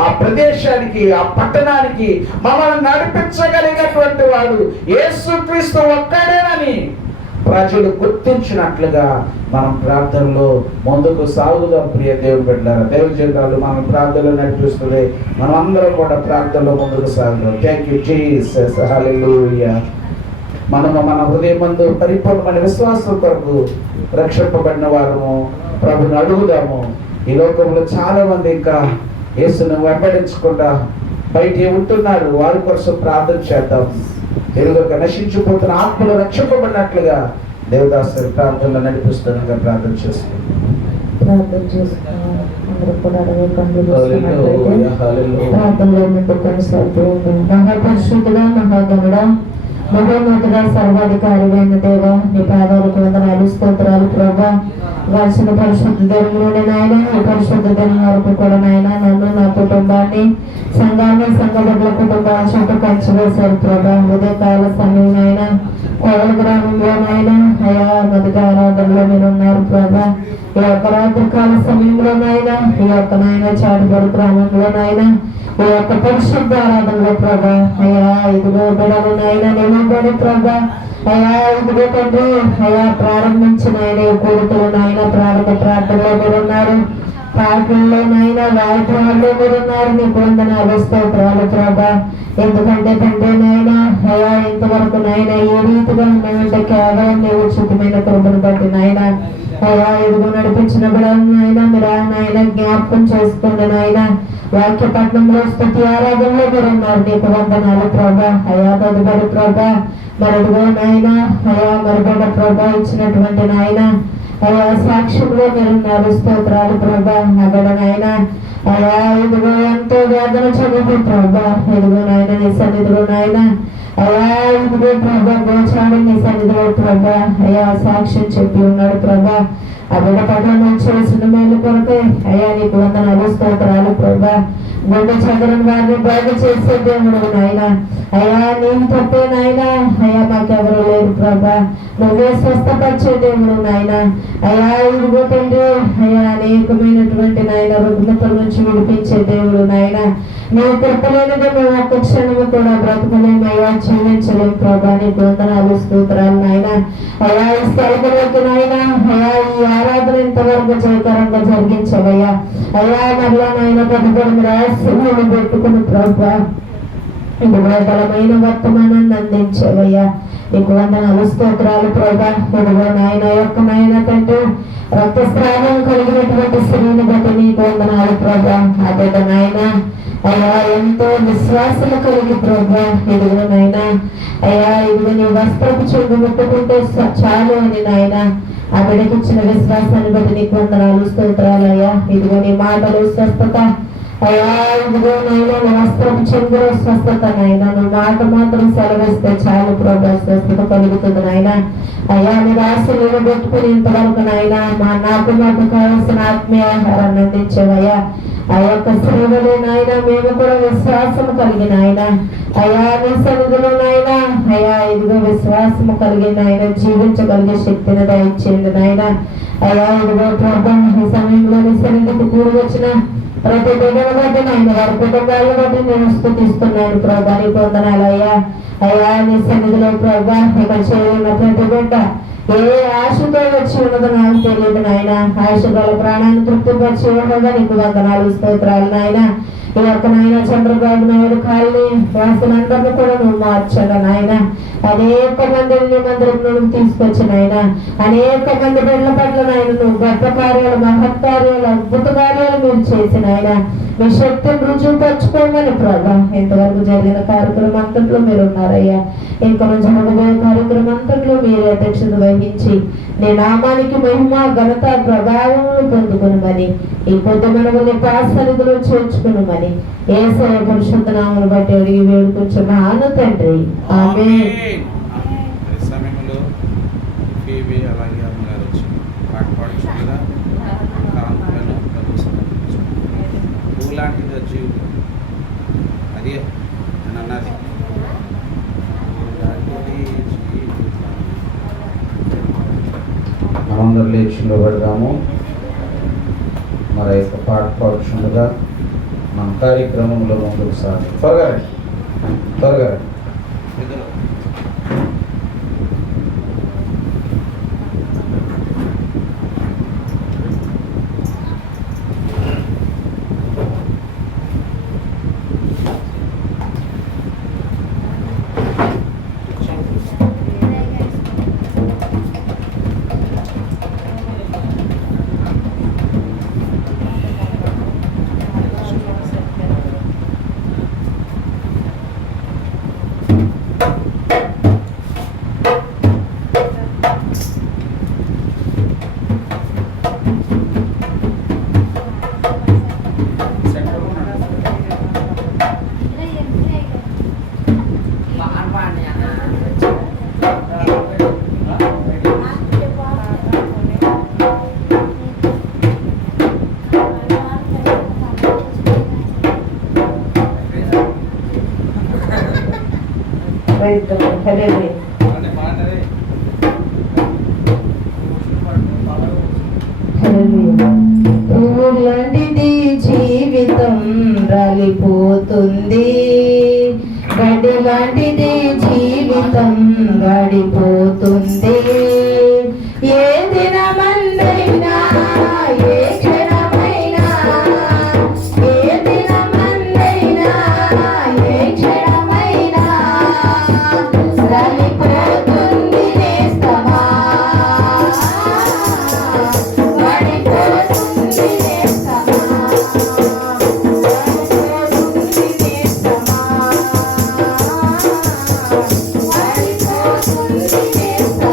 ఆ ప్రదేశానికి, ఆ పట్టణానికి మమ్మల్ని నడిపించగలిగినటువంటి వాడు యేసుక్రీస్తు ఒక్కడేనని ప్రజలు గుర్తించినట్లుగా మనం ప్రార్థనలో ముందుకు సాగుదాం. ప్రియ దేవుని బిడ్డలారా, దైవజనులు మనం ప్రార్థనలో నడిపిస్తుంది, మనం అందరం కూడా ప్రార్థనలో ముందుకు సాగుదాం. థ్యాంక్ యూ జీసస్, హల్లెలూయా. మనము మన హృదయమందు పరిపూర్ణమైన విశ్వాసం కొరకు రక్షింపబడిన వారము ప్రభుని అడుగుదాము. ఈ లోకంలో చాలా మంది ఇంకా యేసును వెంబడించకుండా బయట ఉంటున్నారు, వారి కోసం ప్రార్థన చేద్దాం. ఎరుగక నశించిపోతున్న ఆత్మలు రక్షింపబడినట్లుగా దేవదాసు ప్రార్థనలో నడిపిస్తున్నగా ప్రార్థన చేస్తున్నాం. ప్రార్థనలో ముందు కొనసాగుతూ మహాపరిశుద్ధుడా, మహాగణుడా, మహోన్నతుడ సర్వాధికారి అయిన దేవ నీ పాదాలకు వందనాలు స్తోత్రాలు ప్రభా. గడిచిన పరిశుద్ధ దినంలోనే నాయన ఈ పరిశుద్ధ దినం వరకు కూడా నాయన నన్ను నా కుటుంబాన్ని సంఘాన్ని సంఘ బిడ్డల కుటుంబాల చుట్టూ కంచి వేశారు ప్రభా. ఉదయకాల సమయం నాయన కోవల గ్రామంలో నాయన అయా మొదటి ఆరాధనలో మీరు ఉన్నారు ప్రభా. ఈ యొక్క రాత్రికాల సమయంలో నాయన ఈ యొక్క నాయన చాటుబడి గ్రామంలో నాయన ఈ యొక్క పరిశుద్ధ ఆరాధనలో ప్రభా. అయ్యా ఇదిగో బిడలు నాయన నిలబడి ప్రభా. అయ్యా ఇదిగో తండ్రి అయ్యా ప్రారంభించిన ఆయన ఈ కోరికలు నాయన ప్రారంభ ప్రార్థనలో మీరు ఉన్నారు, పాటల్లో నాయన వాయిద్యాల్లో మీరు ఉన్నారు. నీకు వందనాలు స్తోత్రాలు ప్రభా. ఎందుకంటే తండ్రి నాయన అయ్యా ఇంతవరకు నాయన ఏ రీతిగా ఉన్నాయంటే కేవలం నీ ఉచితమైన కృపను బట్టి నాయన అయ్యా ఇదిగో నడిపించిన బిడ్డలను నాయన మీరు నాయన జ్ఞాపకం చేసుకోండి నాయన. వాక్యపట్నంలో స్తుతి ఆరాధనలో మీరు ఉన్నారు. నీకు వందనాలు ప్రభా. అయ్యా తదుపరి ప్రభా మరిదిగో నాయన అయ్యా మరిబడ్డ ప్రభా ఇచ్చినటువంటి నాయన అయ్యా సాక్ష్యంలో మీరు ఉన్నారు. స్తోత్రాలు ప్రభా. అక్కడ నాయన అయ్యా ఇదిగో ఎంతో వేదన చదువు ప్రభా. ఇదిగో నాయన నీ సన్నిధిలో నాయన అయ్యా ఇదిగో ప్రభా గోచాడు నీ సన్నిధిలో ప్రభా. అయ్యా సాక్ష్యం చెప్పి ఉన్నాడు ప్రభా. ఆ బిడ్డ పట్ల చేసిన మేలు కొరకే అయ్యా నీకు వందనాలు స్తోత్రాలు ప్రభా. గుండె చదరం వారిని బాగు చేసే దేవుడు నాయన అయ్యా నీకు తప్పే నాయన అయ్యా మాకెవరు లేరు ప్రభా. నువ్వే స్వస్థపరిచే దేవుడు నాయన అయ్యా ఇదిగో తండ్రి అయ్యా అనేకమైనటువంటి నాయన రుగ్మతల నుంచి విడిపించే దేవుడు నాయన. నువ్వు కృపలేనిది మేము ఒక్క క్షణము కూడా బ్రతకలేము అయ్యా, జీవించలేము ప్రభా. నీకు వందనాలు స్తోత్రాలు నాయన. అయ్యా ఈ స్థలంలోకి నాయన అయ్యా ఈ ఆరాధన ఇంతవరకు జయకరంగా జరిగించవయ్యా. అయ్యా మరలా నాయన తదుపరి రహస్యములు పెట్టుకుని ప్రభా ఇదిగో బలమైన వర్తమానాన్ని అందించవయ్యా. నీకు వందనాలు స్తోత్రాలు ప్రభా. ఇదిగో నాయన యొక్క నాయన కంటే రక్తస్రావం కలిగినటువంటి స్త్రీని బట్టి నీకు వందనాలు ప్రభా. ఆ బిడ్డ నాయన అయ్యా ఎంతో విశ్వాసము కలిగి ప్రభా. ఇదిగో నాయన అయ్యా ఇదిగో నీ వస్త్రపు చెంగు ముట్టుకుంటే చాలు అని నాయన ఆ బిడ్డకి ఇచ్చిన విశ్వాసాన్ని బట్టి నీకు వందనాలు స్తోత్రాలు అయ్యా. ఇదిగో నీ మాటలు స్వస్థత అయ్యా ఇదిగో నాయన నీ వస్త్రపు చెంగులో స్వస్థత నాయన. నువ్వు మాట మాత్రం సెలవిస్తే చాలు ప్రభా స్వస్థత కలుగుతుంది నాయన. అయ్యా నీ రాశి పెట్టుకుని ఇంతవరకు నాయన నాకు కావాల్సిన ఆత్మీయ ఆహారాన్ని అందించేవయ్యా. ఆ యొక్క సేవలో నాయన మేము కూడా విశ్వాసము కలిగిన ఆయన అయ్యా నీ సన్నిధిలో నాయన అయ్యా ఇదిగో విశ్వాసము కలిగిన ఆయన జీవించగలిగే శక్తిని దయచేయండి నాయన. అయ్యా ఇదిగో ప్రభా ఈ సమయంలో నీ సన్నిధికి కూడి వచ్చిన ప్రతి బిడ్డను బట్టి నాయన వారి కుటుంబాలను బట్టి నేను స్తుతిస్తున్నాను ప్రభా. నీ వందనాలు అయ్యా. అయ్యా నీ సన్నిధిలో ప్రభా ఇక్కడ చేరిన ప్రతి బిడ్డ ఏ ఆశతో వచ్చి ఉన్నదో నాకు తెలియదు నాయన. ఆశ గల ప్రాణాన్ని తృప్తిపరిచి ఉండగా నీకు వందనాలు స్తోత్రాలు నాయన. ఈ యొక్క నాయన చంద్రబాబు నాయుడు కాలనీ వాసులందరినీ కూడా నువ్వు మార్చాడు నాయన. అనేక మందిని మందిరం తీసుకొచ్చిన ఆయన అనేక మంది బిడ్డల పట్ల నాయన నువ్వు గొప్ప కార్యాలు మహత్ కార్యాలు అద్భుత కార్యాలు మీరు చేసిన ఆయన మీ శక్తిని రుజువు పరచుకోమని ప్రభా. ఇంతవరకు జరిగిన కార్యక్రమం అంతట్లో మీరు ఉన్నారయ్యా. ఇంకా జరగబోయే కార్యక్రమం అంతట్లో మీరే అధ్యక్షత వహించి నీ నామానికి మహిమ ఘనత ప్రభావములు పొందుకునమని ఈ కొద్ది మనముని పాసనిధిలో చేర్చుకునమని యేసయ్య పరిశుద్ధ నామమును బట్టి అడిగి వేడుకొంచున్నాను తండ్రి. ఆమేన్. సమయంలో ఫీబీ అలాగే అమ్మగారు వచ్చి పాట పాడుచుండగా కాంతులను పూలాంటిది జీవితం అదే నేను అన్నది మనందరూ లేచి నిలబడదాము. మరి యొక్క పాట పాడుచుండగా మన కార్యక్రమంలో ముందుకు సాగి త్వరగా త్వరగా రాలిపోతుంది. గడ్డి లాంటిది జీవితం గడిపోతుంది. ఏ దినమందైనా ఏ క్షణమైనా ఏ దినమందైనా ఏ క్షణమైనా రాలిపోతుంది నేస్తమా, పడిపోతుంది నేస్తమా, పడిపోతుంది నేస్తమా, పడిపోతుంది నేస్తమా.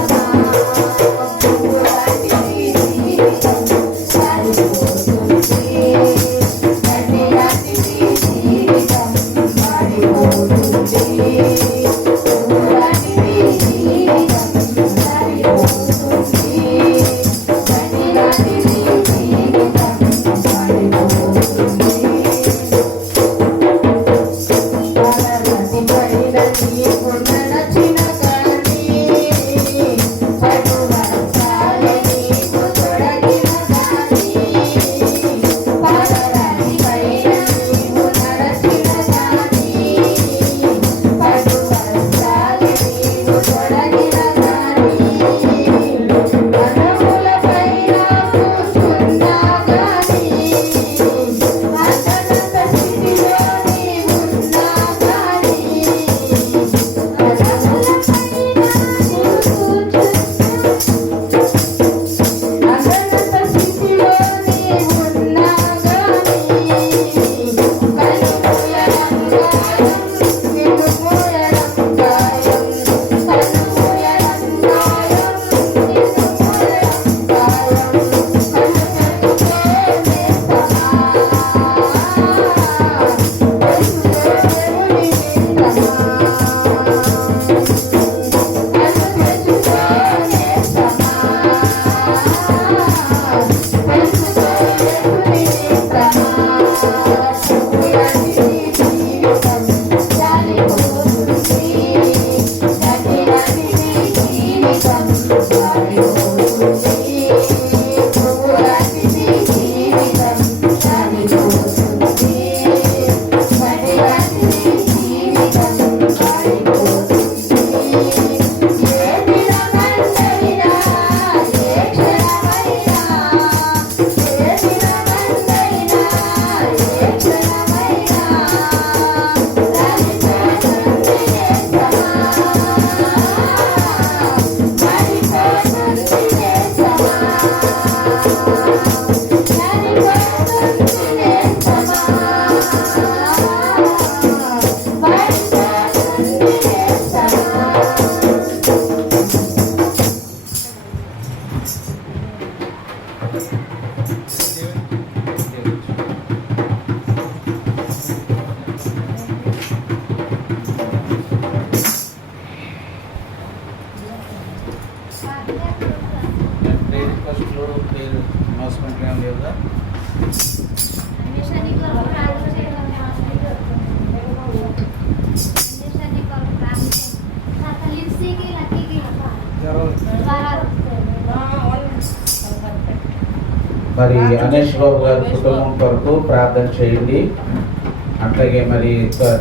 మరి అనేష్ బాబు గారి కుటుంబం కొరకు ప్రార్థన చేయండి. అట్లాగే మరి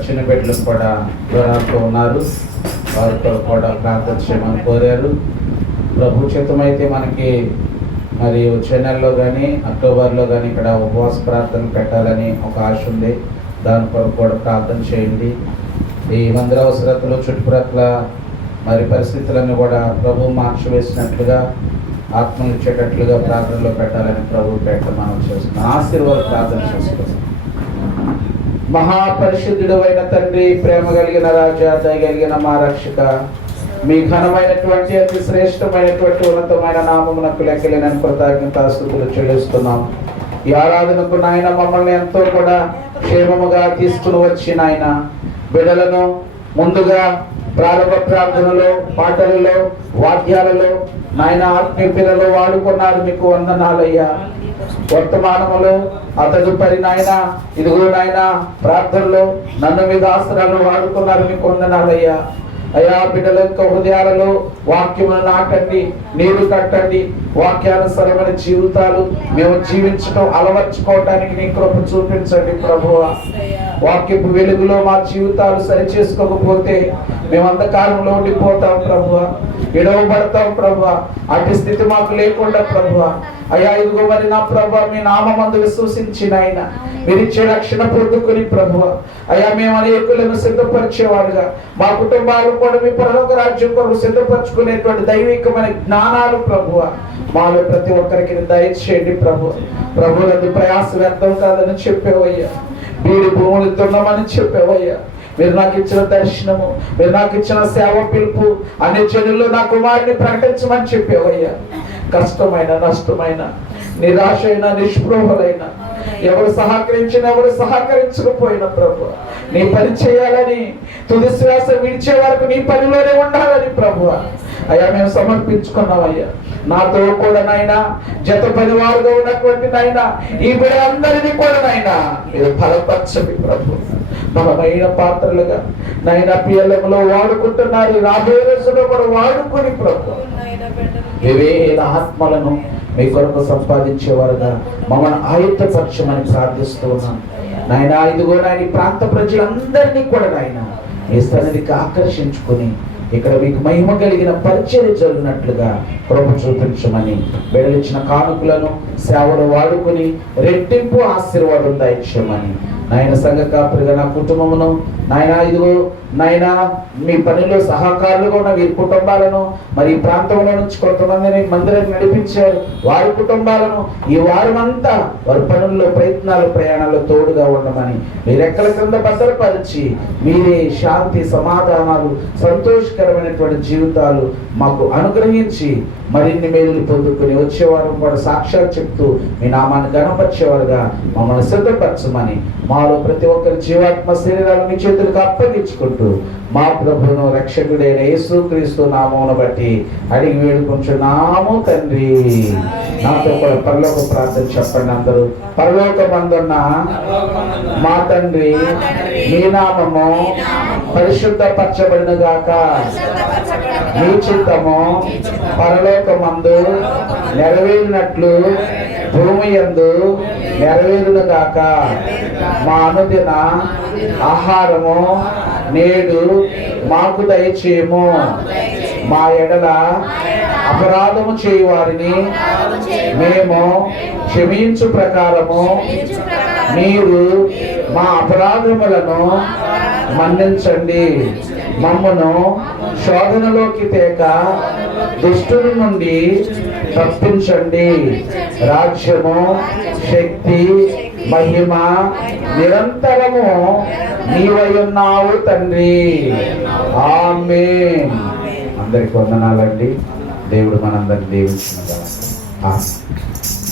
చిన్న బిడ్డలు కూడా జ్వరాలతో ఉన్నారు, వారితో కూడా ప్రార్థన చేయమని కోరారు. ప్రభు చిత్తమైతే మనకి మరి వచ్చే నెలలో కానీ అక్టోబర్లో కానీ ఇక్కడ ఉపవాస ప్రార్థన పెట్టాలని ఒక ఆశ ఉంది. దాని కొరకు కూడా ప్రార్థన చేయండి. ఈ మందిర అవసరతలు చుట్టుప్రక్కల మరి పరిస్థితులన్నీ కూడా ప్రభు మార్చివేసినట్లుగా ఆత్మలు ఇచ్చేటట్లుగా ప్రార్థనలో పెట్టాలని ప్రభు పెట్ట మనం చేస్తున్నాం. ఆశీర్వాద ప్రార్థన చేసుకుంటాం. మహాపరిశుద్ధుడు అయిన తండ్రి, ప్రేమ కలిగిన రాజా, దయగలిగిన మా రక్షక, మీ ఘనమైనటువంటి అతి శ్రేష్టమైనటువంటి ఉన్నతమైన నామమునకు లెక్కలేని కృతజ్ఞతాస్తుతులు చెల్లిస్తున్నాం. ఈ ఆరాధనకు నాయన మమ్మల్ని ఎంతో కూడా క్షేమముగా తీసుకుని వచ్చి నాయన బిడ్డలను ముందుగా ప్రారంభ ప్రార్థనలో, పాటలలో, వాద్యాలలో నాయన ఆత్మీయ పిల్లలు వాడుకున్నారు. మీకు వందనాలయ్యా. వర్తమానములో తదుపరి నాయన ఇదిగో నాయన ప్రార్థనలో నన్ను మీద ఆసరాలు వాడుకున్నారు. మీకు వందనాలయ్యా. అయా బిడ్డల యొక్క హృదయాలలో వాక్యమును నాటండి, నీరు కట్టండి. వాక్యానుసరమైన జీవితాలు మేము జీవించడం అలవర్చుకోవటానికి నీ కృప చూపించండి ప్రభువా. వాక్యపు వెలుగులో మా జీవితాలు సరి చేసుకోకపోతే మేము అంధకారంలో ఉండిపోతాం ప్రభువా, విడవబడతాం ప్రభువా. అటు స్థితి మాకు లేకుండా ప్రభువా. అయ్యా ఇదిగో మరి నా ప్రభువా, మీ నామమందు విశ్వసించిన ఆయన మీరు ఇచ్చే రక్షణ పొందుకుని ప్రభువా, అయ్యా మేము అనేకులను సిద్ధపరిచేవారుగా మా కుటుంబాలు కూడా మీ పరలోక రాజ్యం కొరకు సిద్ధపరచుకునేటువంటి దైవికమైన జ్ఞానాలు ప్రభువా మాలో ప్రతి ఒక్కరికి దయచేయండి ప్రభువా. ప్రభువులందు ప్రయాస వ్యర్థం కాదని చెప్పేవయ్యా, వీడి భూములు దున్నమని చెప్పేవయ్యా. మీరు నాకు ఇచ్చిన దర్శనము, మీరు నాకు ఇచ్చిన సేవ పిలుపు అన్ని చెడుల్లో నా కుమారుని ప్రకటించమని చెప్పేవయ్యా. కష్టమైన, నష్టమైన, నిరాశ అయినా, నిష్ప్రోహులైన, ఎవరు సహకరించిన, ఎవరు సహకరించకపోయినా ప్రభు నీ పని చేయాలని, తుది శ్వాస విడిచే వరకు నీ పనిలోనే ఉండాలని ప్రభు అయ్యా మేము సమర్పించుకున్నామయ్యా. నాతో కూడా నాయనా జత పనివారుగా ఉన్నటువంటి నాయనా ఈ బిడ్డలందరినీ కూడా నాయనా మీరు బలపరచండి ప్రభు. బలమైన పాత్రలుగా నాయన పిఎల్ఎంలో వాడుకుంటున్నారు, రాబోయే రోజుల్లో కూడా వాడుకొని ప్రభు వివేక ఆత్మలను మీ కొరకు సంపాదించేవారుగా మమ్మల్ని ఆయుధపరచమని ప్రార్థిస్తూ ఉన్నాను నాయన. ఇదిగో నాయన ఈ ప్రాంత ప్రజలందరినీ కూడా నాయన మీ సన్నిధికి ఆకర్షించుకుని ఇక్కడ మీకు మహిమ కలిగిన పరిచర్య జరిగినట్లుగా ప్రభు చూపించమని, వెడలిచ్చిన కానుకలను సేవలు వాడుకుని రెట్టింపు ఆశీర్వాదం దయచేయమని నాయన. సంఘ కాపురిగా నా కుటుంబమును నాయన ఇదిగో నాయన మీ పనిలో సహకారులుగా ఉన్న వీరి కుటుంబాలను, మరి ఈ ప్రాంతంలో నుంచి కొంతమందిని మందిరాన్ని నడిపించారు వారి కుటుంబాలను ఈ వారమంతా వారి పనుల్లో, ప్రయత్నాలు, ప్రయాణాల్లో తోడుగా ఉండమని మీరు ఎక్కల క్రింద భద్రపరిచి మీరే శాంతి, సమాధానాలు, సంతోషకరమైనటువంటి జీవితాలు మాకు అనుగ్రహించి మరిన్ని మేలులు పొందుకుని వచ్చేవారు కూడా సాక్ష్యాలు చెప్తూ మీ నామాన్ని గణపరిచేవారుగా మమ్మల్ని సిద్ధపరచమని, మాలో ప్రతి ఒక్కరి జీవాత్మ శరీరాలు మీ చేతులకు అప్పగించుకుంటూ మా ప్రభువును రక్షకుడైన యేసుక్రీస్తు నామమును బట్టి అడిగి వేడుకుంటున్నాము తండ్రి. నాతో కూడా పరలోక ప్రార్థన చెప్పండి అందరూ. పరలోకమందున్న మా తండ్రి, మీ నామము పరిశుద్ధపరచబడిన గాక, మీ చిత్తము పరలోకమందు నెరవేరినట్లు భూమి యందు నెరవేరును గాక. మా అనుదిన ఆహారము నేడు మాకు దయచేయము. మా ఎడల అపరాధము చేయువారిని మేము క్షమించు ప్రకారము మీరు మా అపరాధములను మన్నించండి. మమ్మను శోధనలోకి తేక దుష్టుని నుండి తప్పించండి. రాజ్యము, శక్తి, మహిమ నిరంతరము నీవై ఉన్నావు తండ్రి. ఆమేన్. అందరికి వందనాలండి. దేవుడు మనందరిని దీవించును గాక. ఆమేన్.